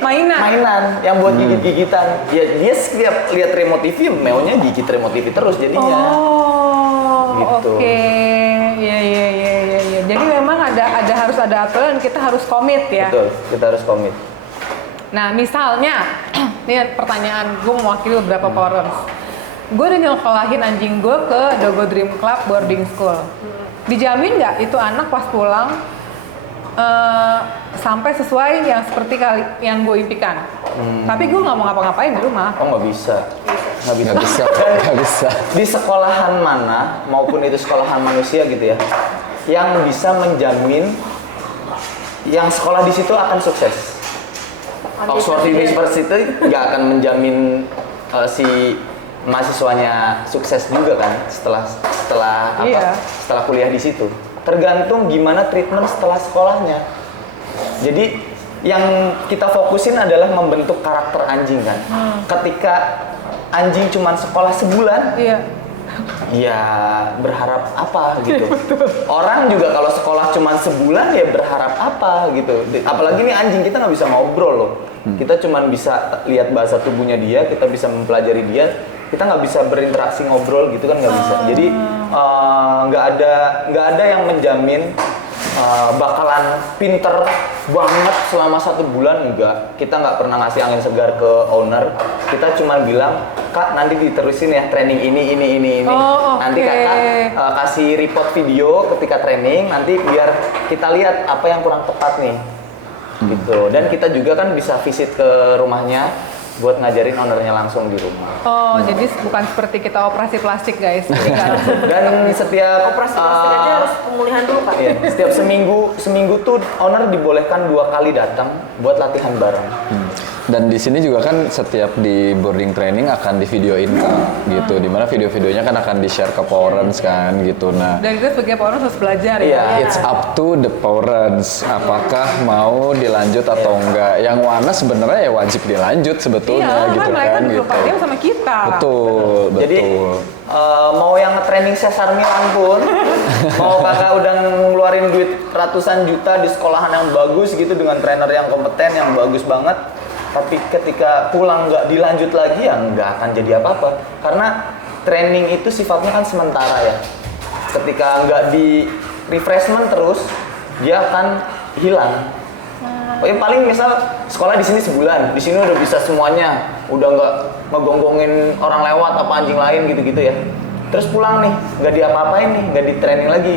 mainan yang buat gigit-gigitan. Ya dia setiap lihat remote TV maunya gigit remote TV terus jadinya. Oh, Gitu. oke. Iya. Jadi memang harus ada aturan dan kita harus komit ya. Betul, kita harus komit. Nah, misalnya, ini pertanyaan gue mewakili beberapa Powerers. Gue udah nyokolahin anjing gue ke Dogo Dream Club boarding school. Dijamin nggak itu anak pas pulang sampai sesuai yang seperti yang gue impikan? Tapi gue nggak mau ngapa-ngapain di rumah. Oh nggak bisa. Nggak bisa. Di sekolahan mana maupun itu sekolahan manusia gitu ya, yang bisa menjamin yang sekolah di situ akan sukses. Oxford University nggak akan menjamin si mahasiswanya sukses juga kan setelah kuliah di situ. Tergantung gimana treatment setelah sekolahnya. Jadi yang kita fokusin adalah membentuk karakter anjing kan. Ketika anjing cuma sekolah sebulan, ya berharap apa gitu. Orang juga kalau sekolah cuma sebulan ya berharap apa gitu. Apalagi nih anjing kita nggak bisa ngobrol loh. Kita cuma bisa lihat bahasa tubuhnya dia, kita bisa mempelajari dia, kita nggak bisa berinteraksi ngobrol gitu kan nggak bisa. Jadi nggak ada yang menjamin bakalan pinter banget selama 1 bulan, enggak. Kita nggak pernah ngasih angin segar ke owner. Kita cuma bilang, Kak nanti diterusin ya training ini. Nanti Kakak kasih report video ketika training, nanti biar kita lihat apa yang kurang tepat nih. Gitu. Dan kita juga kan bisa visit ke rumahnya buat ngajarin ownernya langsung di rumah. Oh, jadi bukan seperti kita operasi plastik guys. Jadi nggak langsung. Dan setiap Operasi plastik aja harus pemulihan dulu Pak. iya, setiap seminggu tuh owner dibolehkan 2 kali datang buat latihan bareng. Dan di sini juga kan setiap di boarding training akan di videoin kan, gitu. Dimana video-videonya kan akan di share ke parents kan gitu. Nah, Dan kita sebagai Powerers harus belajar Iya. ya. it's up to the parents apakah mau dilanjut atau enggak. Yang mana sebenarnya ya wajib dilanjut sebetulnya Iya, gitu kan mereka kan 24 gitu. jam sama kita. Betul. Jadi mau yang nge-training Cesar Milan pun, mau kakak udah ngeluarin duit ratusan juta di sekolahan yang bagus gitu dengan trainer yang kompeten yang bagus banget, tapi ketika pulang nggak dilanjut lagi ya nggak akan jadi apa-apa. Karena training itu sifatnya kan sementara ya. Ketika nggak di refreshment terus, dia akan hilang. Yang paling misal sekolah di sini sebulan, di sini udah bisa semuanya, udah nggak ngegonggongin orang lewat apa anjing lain gitu-gitu ya. Terus pulang nih, nggak diapa-apain nih, nggak di training lagi.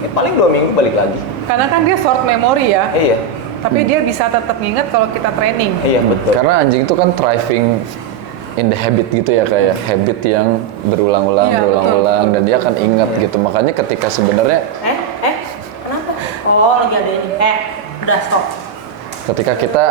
Ya, paling 2 minggu balik lagi. Karena kan dia short memory ya. Iya, Tapi dia bisa tetap nginget kalau kita training. iya betul. Karena anjing itu kan thriving in the habit gitu ya, kayak habit yang berulang-ulang Iya, dan dia akan ingat gitu. Makanya ketika sebenarnya Kenapa? Oh lagi ada ini. Udah stop. Ketika kita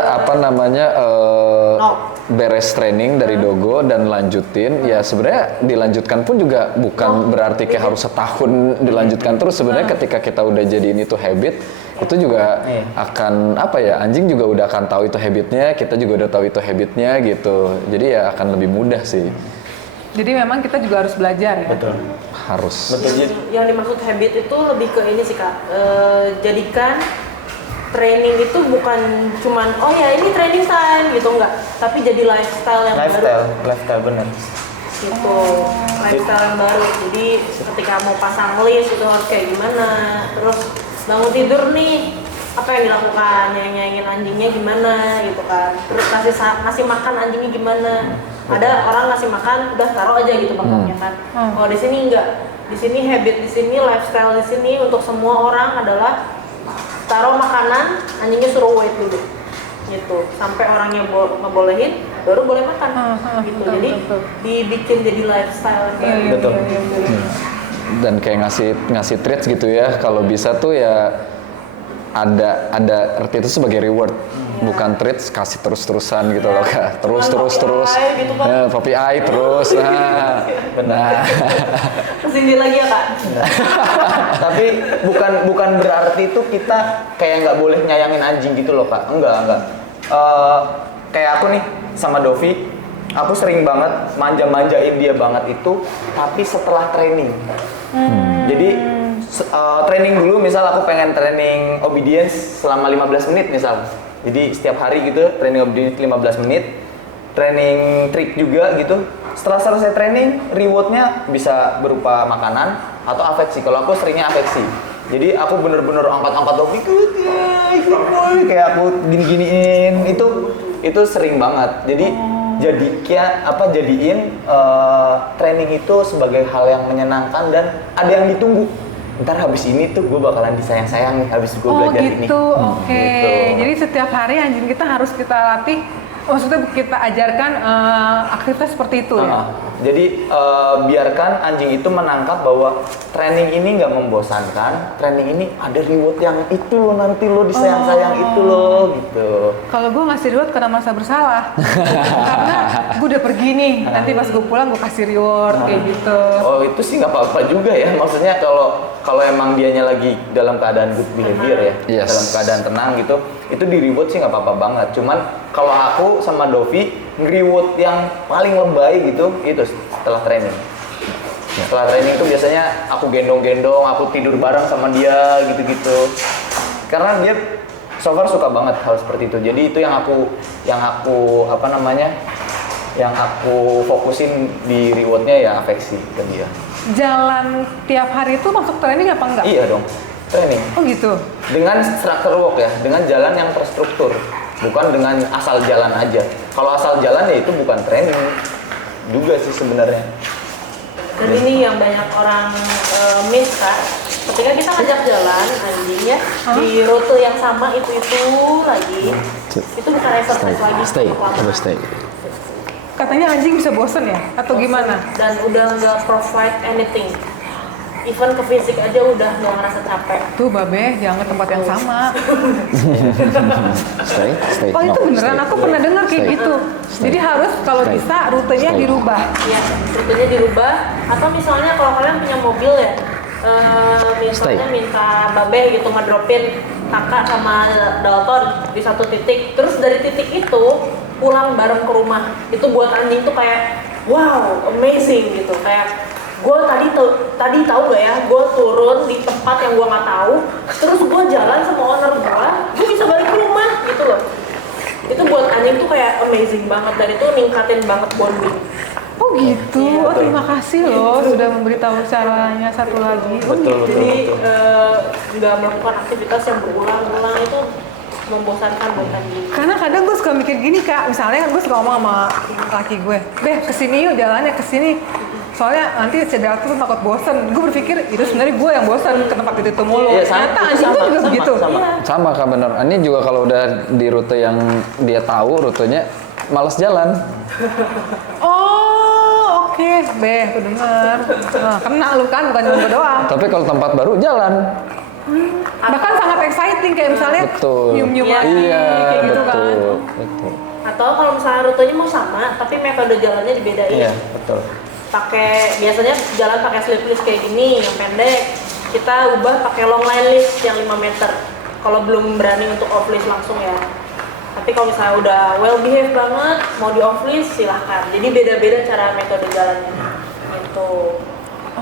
beres training dari Dogo dan lanjutin, ya sebenarnya dilanjutkan pun juga bukan berarti kayak harus setahun dilanjutkan terus. Sebenarnya ketika kita udah jadiin itu habit, itu juga akan anjing juga udah akan tahu itu habitnya, kita juga udah tahu itu habitnya gitu. Jadi ya akan lebih mudah sih. Jadi memang kita juga harus belajar ya. Betul. Harus. Betul. Yang dimaksud habit itu lebih ke ini sih Kak, jadikan training itu bukan cuman oh ya ini training time gitu enggak, tapi jadi lifestyle yang Lifestyle bener. gitu, lifestyle yang baru. Jadi ketika mau pasang list itu harus kayak gimana, terus bangun tidur nih apa yang dilakukan, nyanyiin anjingnya gimana gitu kan, terus ngasih makan anjingnya gimana. Ada orang ngasih makan udah taruh aja gitu pakannya kan. Oh di sini enggak, di sini habit, di sini lifestyle, di sini untuk semua orang adalah taruh makanan, anjingnya suruh wait dulu gitu sampai orangnya ngebolehin baru boleh makan gitu. Jadi dibikin jadi lifestyle. Betul. Dan kayak ngasih treats gitu ya, kalau bisa tuh ya ada arti itu sebagai reward, bukan treats kasih terus-terusan gitu loh Kak. Terus gitu, Kak. puppy eye terus. Nah. Kesini lagi ya Kak. Tapi bukan berarti itu kita kayak nggak boleh nyayangin anjing gitu loh Kak. Enggak. Kayak aku nih sama Dovi, aku sering banget manja-manjain dia banget itu, tapi setelah training. Jadi training dulu, misal aku pengen training obedience selama 15 menit misal. Jadi setiap hari gitu training obedience 15 menit, training trick juga gitu. Setelah selesai training, rewardnya bisa berupa makanan atau afeksi. Kalau aku seringnya afeksi. Jadi aku bener-bener angkat-angkat Dovi, kayak aku gini-giniin. Itu sering banget. Jadi jadiin training itu sebagai hal yang menyenangkan dan ada yang ditunggu. Ntar habis ini tuh gue bakalan disayang-sayang nih habis gue belajar ini. Oke. Gitu. Jadi setiap hari anjing kita harus kita latih, maksudnya kita ajarkan aktivitas seperti itu ya. Jadi biarkan anjing itu menangkap bahwa training ini nggak membosankan, training ini ada reward yang itu loh, nanti lo disayang-sayang itu loh gitu. Kalau gue ngasih reward karena merasa bersalah, karena gue udah pergi nih, nanti pas gue pulang gue kasih reward kayak gitu. Oh itu sih nggak apa-apa juga ya, maksudnya kalau emang dianya lagi dalam keadaan good behavior ya, dalam keadaan tenang gitu, itu di reward sih nggak apa-apa banget. Cuman kalau aku sama Dovi nge-reward yang paling lebay gitu, itu setelah training. Setelah training itu biasanya aku gendong-gendong, aku tidur bareng sama dia gitu-gitu. Karena dia so far suka banget hal seperti itu. Jadi itu yang aku yang aku fokusin di rewardnya ya afeksi ke dia. Jalan tiap hari itu masuk training apa enggak? Iya dong, training. Oh gitu? Dengan structure walk ya, dengan jalan yang terstruktur. Bukan dengan asal jalan aja. Kalau asal jalan ya itu bukan training juga sih sebenarnya. Dan ini yang banyak orang miss Kak. Ketika kita ngajak jalan anjingnya di rute yang sama itu lagi, itu bukan exercise lagi. Stay. Katanya anjing bisa bosen ya? Atau gimana? Dan udah nggak provide anything. Even ke fisik aja udah nggak ngerasa capek. Tuh Babe, jangan ke tempat yang sama. Stay. Oh itu beneran, aku pernah dengar kayak gitu. Jadi harus kalau bisa rutenya dirubah. Iya, rutenya dirubah. Atau misalnya kalau kalian punya mobil ya, misalnya minta Babe gitu ngedropin kakak sama Dalton di satu titik. Terus dari titik itu pulang bareng ke rumah. Itu buat anjing tuh kayak wow, amazing gitu. Kayak gue tadi tahu gak ya, gue turun di tempat yang gue nggak tahu, terus gue jalan sama owner gue bisa balik ke rumah gitu loh. Itu buat anjing tuh kayak amazing banget dan itu ningkatin banget bonding. Oh gitu, Iya, oh terima kasih loh sudah memberitahu caranya satu lagi. Oh gitu. Jadi nggak melakukan aktivitas yang berulang-ulang itu membosankan buat anjing. Karena kadang gue suka mikir gini Kak, misalnya kan gue suka ngomong sama laki gue, Beh kesini yuk jalannya kesini. Soalnya nanti si Dalton takut bosen. Gue berpikir itu sebenarnya gue yang bosen ke tempat itu mulu. Iya, Ternyata anjing tuh juga begitu. Sama Kak, bener. Ini juga kalau udah di rute yang dia tahu rutenya, malas jalan. Oh oke, Beh, gue denger. Nah, kena lu kan, bukan cuma gue doang. Tapi kalau tempat baru jalan. Bahkan sangat exciting kayak misalnya Betul. nyium-nyium Iya. lagi Iya, kayak gitu kan. betul. Betul. Atau kalau misalnya rutenya mau sama, tapi metode jalannya dibedain. Iya, betul. Biasanya jalan pakai slip list kayak gini yang pendek. Kita ubah pakai long line list yang 5 meter. Kalau belum berani untuk off list langsung ya. Tapi kalau misalnya udah well behave banget, mau di off list silahkan. Jadi beda-beda cara metode jalannya. Gitu.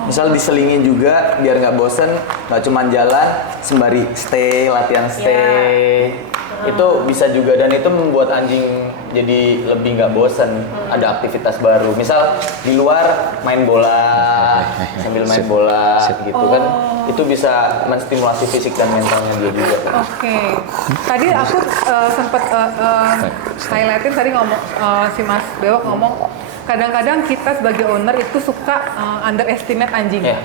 Misal diselingin juga biar nggak bosen, nggak cuman jalan sembari stay, latihan stay. Itu bisa juga dan itu membuat anjing jadi lebih nggak bosen. Ada aktivitas baru. Misal di luar main bola, sambil main bola gitu kan. Itu bisa menstimulasi fisik dan mentalnya dia juga. Oke. Tadi aku sempat highlightin tadi ngomong si Mas Bewok ngomong kadang-kadang kita sebagai owner itu suka underestimate anjing. Iya.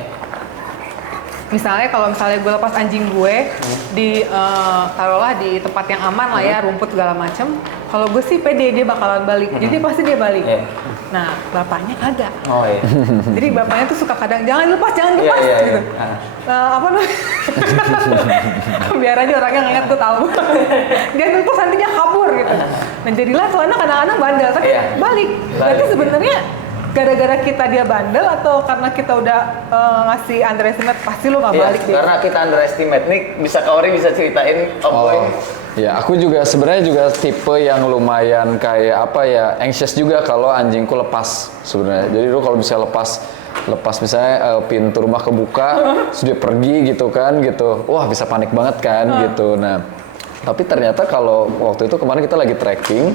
Misalnya kalau misalnya gue lepas anjing gue di taruhlah di tempat yang aman lah ya, rumput segala macem. Kalau gue sih pede dia bakalan balik, jadi pasti dia balik. Iya. Nah bapaknya kagak. Oh iya. Jadi bapaknya tuh suka kadang jangan lepas Iya, iya, gitu. iya. Apa namanya? Biar aja orangnya nginget gue tahu. Dia lepas nanti dia kabur gitu. Nah jadilah tuh anak kadang-kadang bandel tapi Iya. balik. Berarti Balik. sebenarnya gara-gara kita dia bandel atau karena kita udah ngasih underestimate pasti lo nggak Iya, balik deh. karena kita underestimate. Nih bisa Kaori bisa ceritain Boy. Ya, aku juga sebenarnya juga tipe yang lumayan kayak apa ya, anxious juga kalau anjingku lepas sebenarnya. Jadi lu kalau bisa lepas misalnya pintu rumah kebuka, terus dia pergi gitu kan gitu. Wah, bisa panik banget kan gitu. Nah, tapi ternyata kalau waktu itu kemarin kita lagi trekking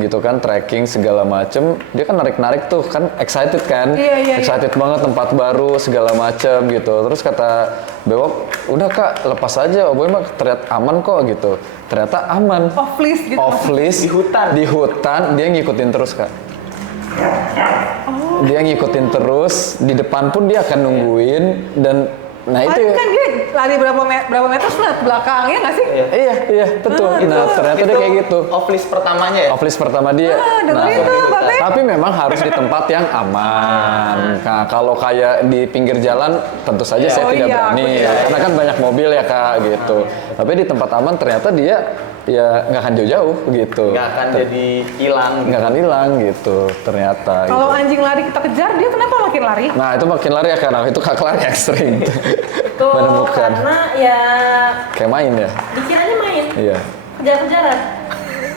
gitu kan, trekking segala macem, dia kan narik-narik tuh kan excited kan, Iya. excited banget tempat baru segala macem gitu. Terus kata Bewok, udah Kak lepas aja, Boy mah ternyata aman kok gitu. Ternyata aman. Off list gitu. Off list Di hutan. dia ngikutin terus Kak. Dia ngikutin terus, di depan pun dia akan nungguin dan nah itu Paling kan dia lari berapa meter selat belakang ya nggak sih? iya betul. Nah ternyata dia kayak gitu. Off list pertamanya ya? Off list pertama dia. dengerin tuh, Babe. Tapi memang harus di tempat yang aman. Nah, kalau kayak di pinggir jalan tentu saja saya Oh tidak iya, berani aku ya. Karena kan banyak mobil ya Kak gitu. Tapi di tempat aman ternyata dia ya nggak akan jauh-jauh gitu. Nggak akan jadi hilang. Nggak akan hilang gitu ternyata. Kalau gitu. anjing lari kita kejar dia kenapa makin lari? Nah itu makin lari ya karena itu Kak lari ekstrim. Itu Menemukan. karena ya Kayak main ya. dikiranya main. Iya. Kejar-kejaran.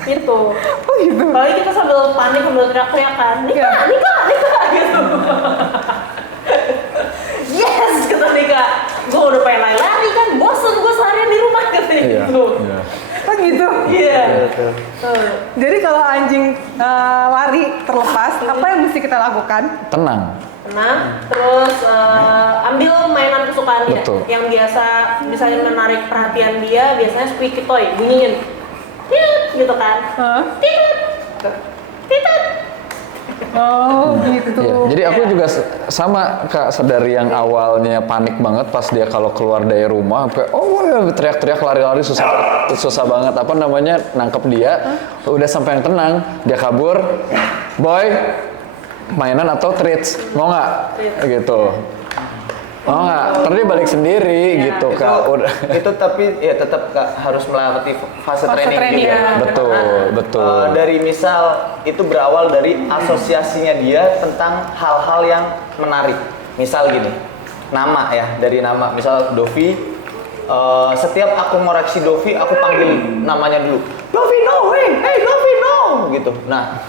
Gitu. Oh gitu. Apalagi kita sambil panik, sambil teriak-teriakan. Nika, Iya. Nika, Nika, gitu. Yes, kata Nika. Gue udah pengen lari kan, bosen gue seharian di rumah katanya Iya. gitu. Iya. Oh gitu. Iya. Betul. Jadi kalau anjing lari terlepas, apa yang mesti kita lakukan? Tenang. Tenang, terus ambil mainan kesukaan dia. Betul. Yang biasa bisa menarik perhatian dia, biasanya squeaky toy, bunyiin. Tit, gitu kan. Hah? Tit, tit. Oh gitu. Iya, jadi aku juga sama Kak, dari yang awalnya panik banget pas dia kalau keluar dari rumah, sampai teriak-teriak lari-lari susah banget apa namanya nangkep dia, udah sampai yang tenang, dia kabur, Boy, mainan atau treats, mau nggak? Gitu. Mau nggak? Ntar dia balik sendiri gitu Kak. Udah. Itu tapi ya tetap Kak, harus melewati fase training training, juga. ya. Betul. Dari misal itu berawal dari asosiasinya dia tentang hal-hal yang menarik. Misal gini, nama ya, dari nama. Misal Dovi, setiap aku ngoreksi Dovi, aku panggil namanya dulu. Dovi no, hey Dovi no, gitu. Nah,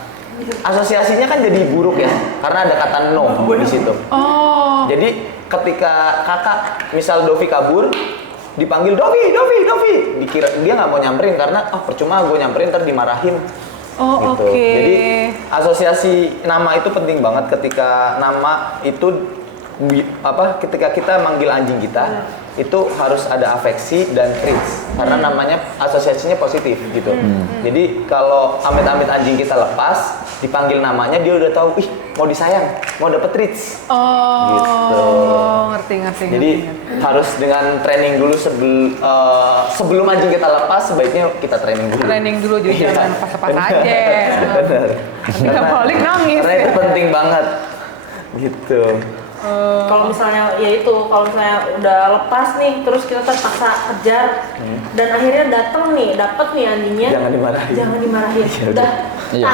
asosiasinya kan jadi buruk ya, karena ada kata no di situ. Oh. Jadi ketika kakak, misal Dovi kabur, dipanggil Dovi, dikira dia nggak mau nyamperin karena percuma gue nyamperin ntar dimarahin. Oh Gitu. oke. Jadi asosiasi nama itu penting banget ketika nama itu ketika kita manggil anjing kita itu harus ada afeksi dan treats karena namanya asosiasinya positif gitu. Jadi kalau amit-amit anjing kita lepas dipanggil namanya dia udah tahu mau disayang, mau dapet treats. Oh. Gitu. Ngerti. Jadi harus dengan training dulu sebelum anjing kita lepas sebaiknya kita training dulu. Training dulu jadi Iya. jangan pas-pas aja. Benar. Kita balik nangis. Karena itu penting banget. Gitu. Kalau misalnya ya itu, kalau misalnya udah lepas nih, terus kita terpaksa kejar dan akhirnya datang nih, dapat nih anjingnya. Jangan dimarahin. Jangan dimarahin. Ya Udah Iya.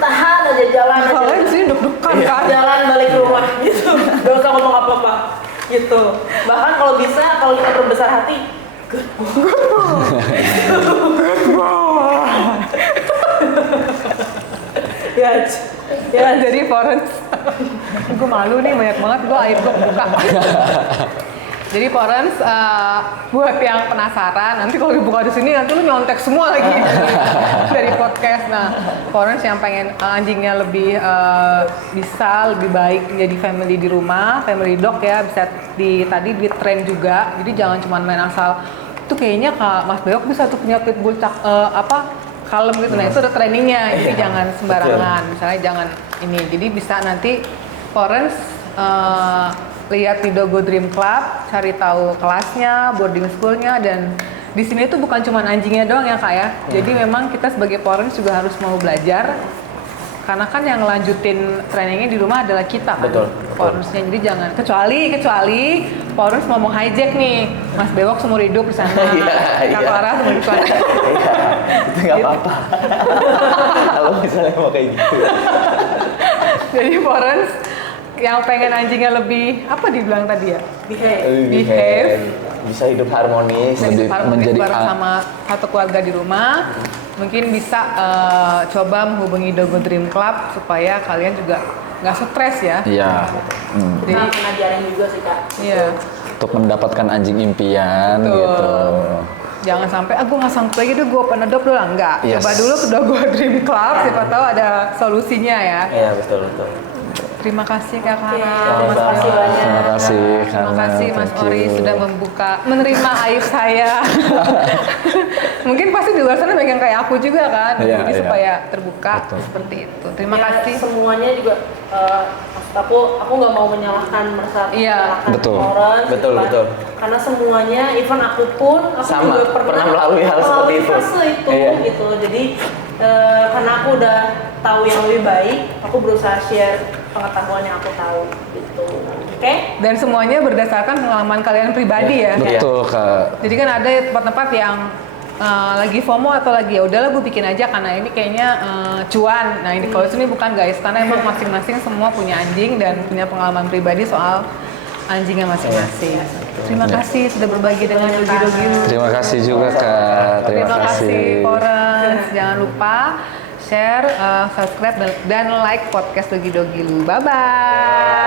tahan aja jalan aja. Soalnya di sini deg-degan kan. Jalan balik ke rumah gitu. Gak usah ngomong apa-apa gitu. Bahkan kalau bisa, kalau kita berbesar hati, good boy. Ya, Jadi Forens, gue malu nih, banyak banget gue aib gue buka. Jadi Forens, buat yang penasaran, nanti kalau dibuka di sini nanti lu nyontek semua lagi dari podcast. Nah, Forens yang pengen anjingnya lebih bisa lebih baik jadi family di rumah, family dog ya, bisa tadi di train juga. Jadi jangan cuma main asal. Itu kayaknya Kak Mas Beok bisa tuh punya pitbull kalem gitu. Nah, itu ada trainingnya. Jadi jangan sembarangan. Misalnya jangan ini. Jadi bisa nanti Forens lihat di Dogo Dream Club, cari tahu kelasnya, boarding schoolnya, dan di sini tuh bukan cuma anjingnya doang ya Kak ya. Jadi memang kita sebagai Forens juga harus mau belajar. Karena kan yang ngelanjutin trainingnya di rumah adalah kita kan. Betul. Forensnya. Jadi jangan kecuali Forens mau hijack nih Mas Bewok seumur hidup di sana. Iya, Kak iya. Clara seumur hidup di sana. Iya, itu nggak apa-apa. Kalau misalnya mau kayak gitu. Jadi Forens yang pengen anjingnya lebih apa dibilang tadi ya? Behave. Bisa hidup harmonis. Lebih menjadi sama satu keluarga di rumah. Mungkin bisa coba menghubungi Dogo Dream Club supaya kalian juga nggak stres ya. Iya. Jadi Nah, ngajarin juga sih Kak. iya. Untuk mendapatkan anjing impian Betul. gitu. Jangan sampai gue nggak sanggup lagi deh gue open adopt dulu, enggak. Yes. Coba dulu ke Dogo Dream Club, siapa tahu ada solusinya ya. Iya, betul. Terima kasih Kak Clara, Terima Mas kasih Rio. banyak. Terima kasih Terima Karna. kasih Mas Thank Ori you. sudah menerima aib saya. Mungkin pasti di luar sana banyak yang kayak aku juga kan, Iya, jadi iya. supaya terbuka Betul. seperti itu. Terima Ya, kasih. semuanya juga maksud aku nggak mau menyalahkan Iya. menyalahkan Betul. orang Betul, gitu kan. betul. Karena semuanya even aku pun aku Sama, juga pernah melalui hal seperti itu. fase itu Iya. gitu. Jadi karena aku udah tahu yang lebih baik, aku berusaha share pengetahuan yang aku tahu gitu. Oke? Dan semuanya berdasarkan pengalaman kalian pribadi ya. Betul Kak. Jadi kan ada tempat-tempat yang lagi FOMO atau lagi ya udahlah gue bikin aja karena ini kayaknya cuan. Nah ini kalau sini bukan guys, karena emang masing-masing semua punya anjing dan punya pengalaman pribadi soal anjingnya masing-masing. Terima kasih sudah berbagi dengan Dogi-Dogi. Terima kasih juga Kak. Terima kasih. Forens. Jangan lupa share, subscribe dan like podcast Dogi-Dogi lu. Bye bye.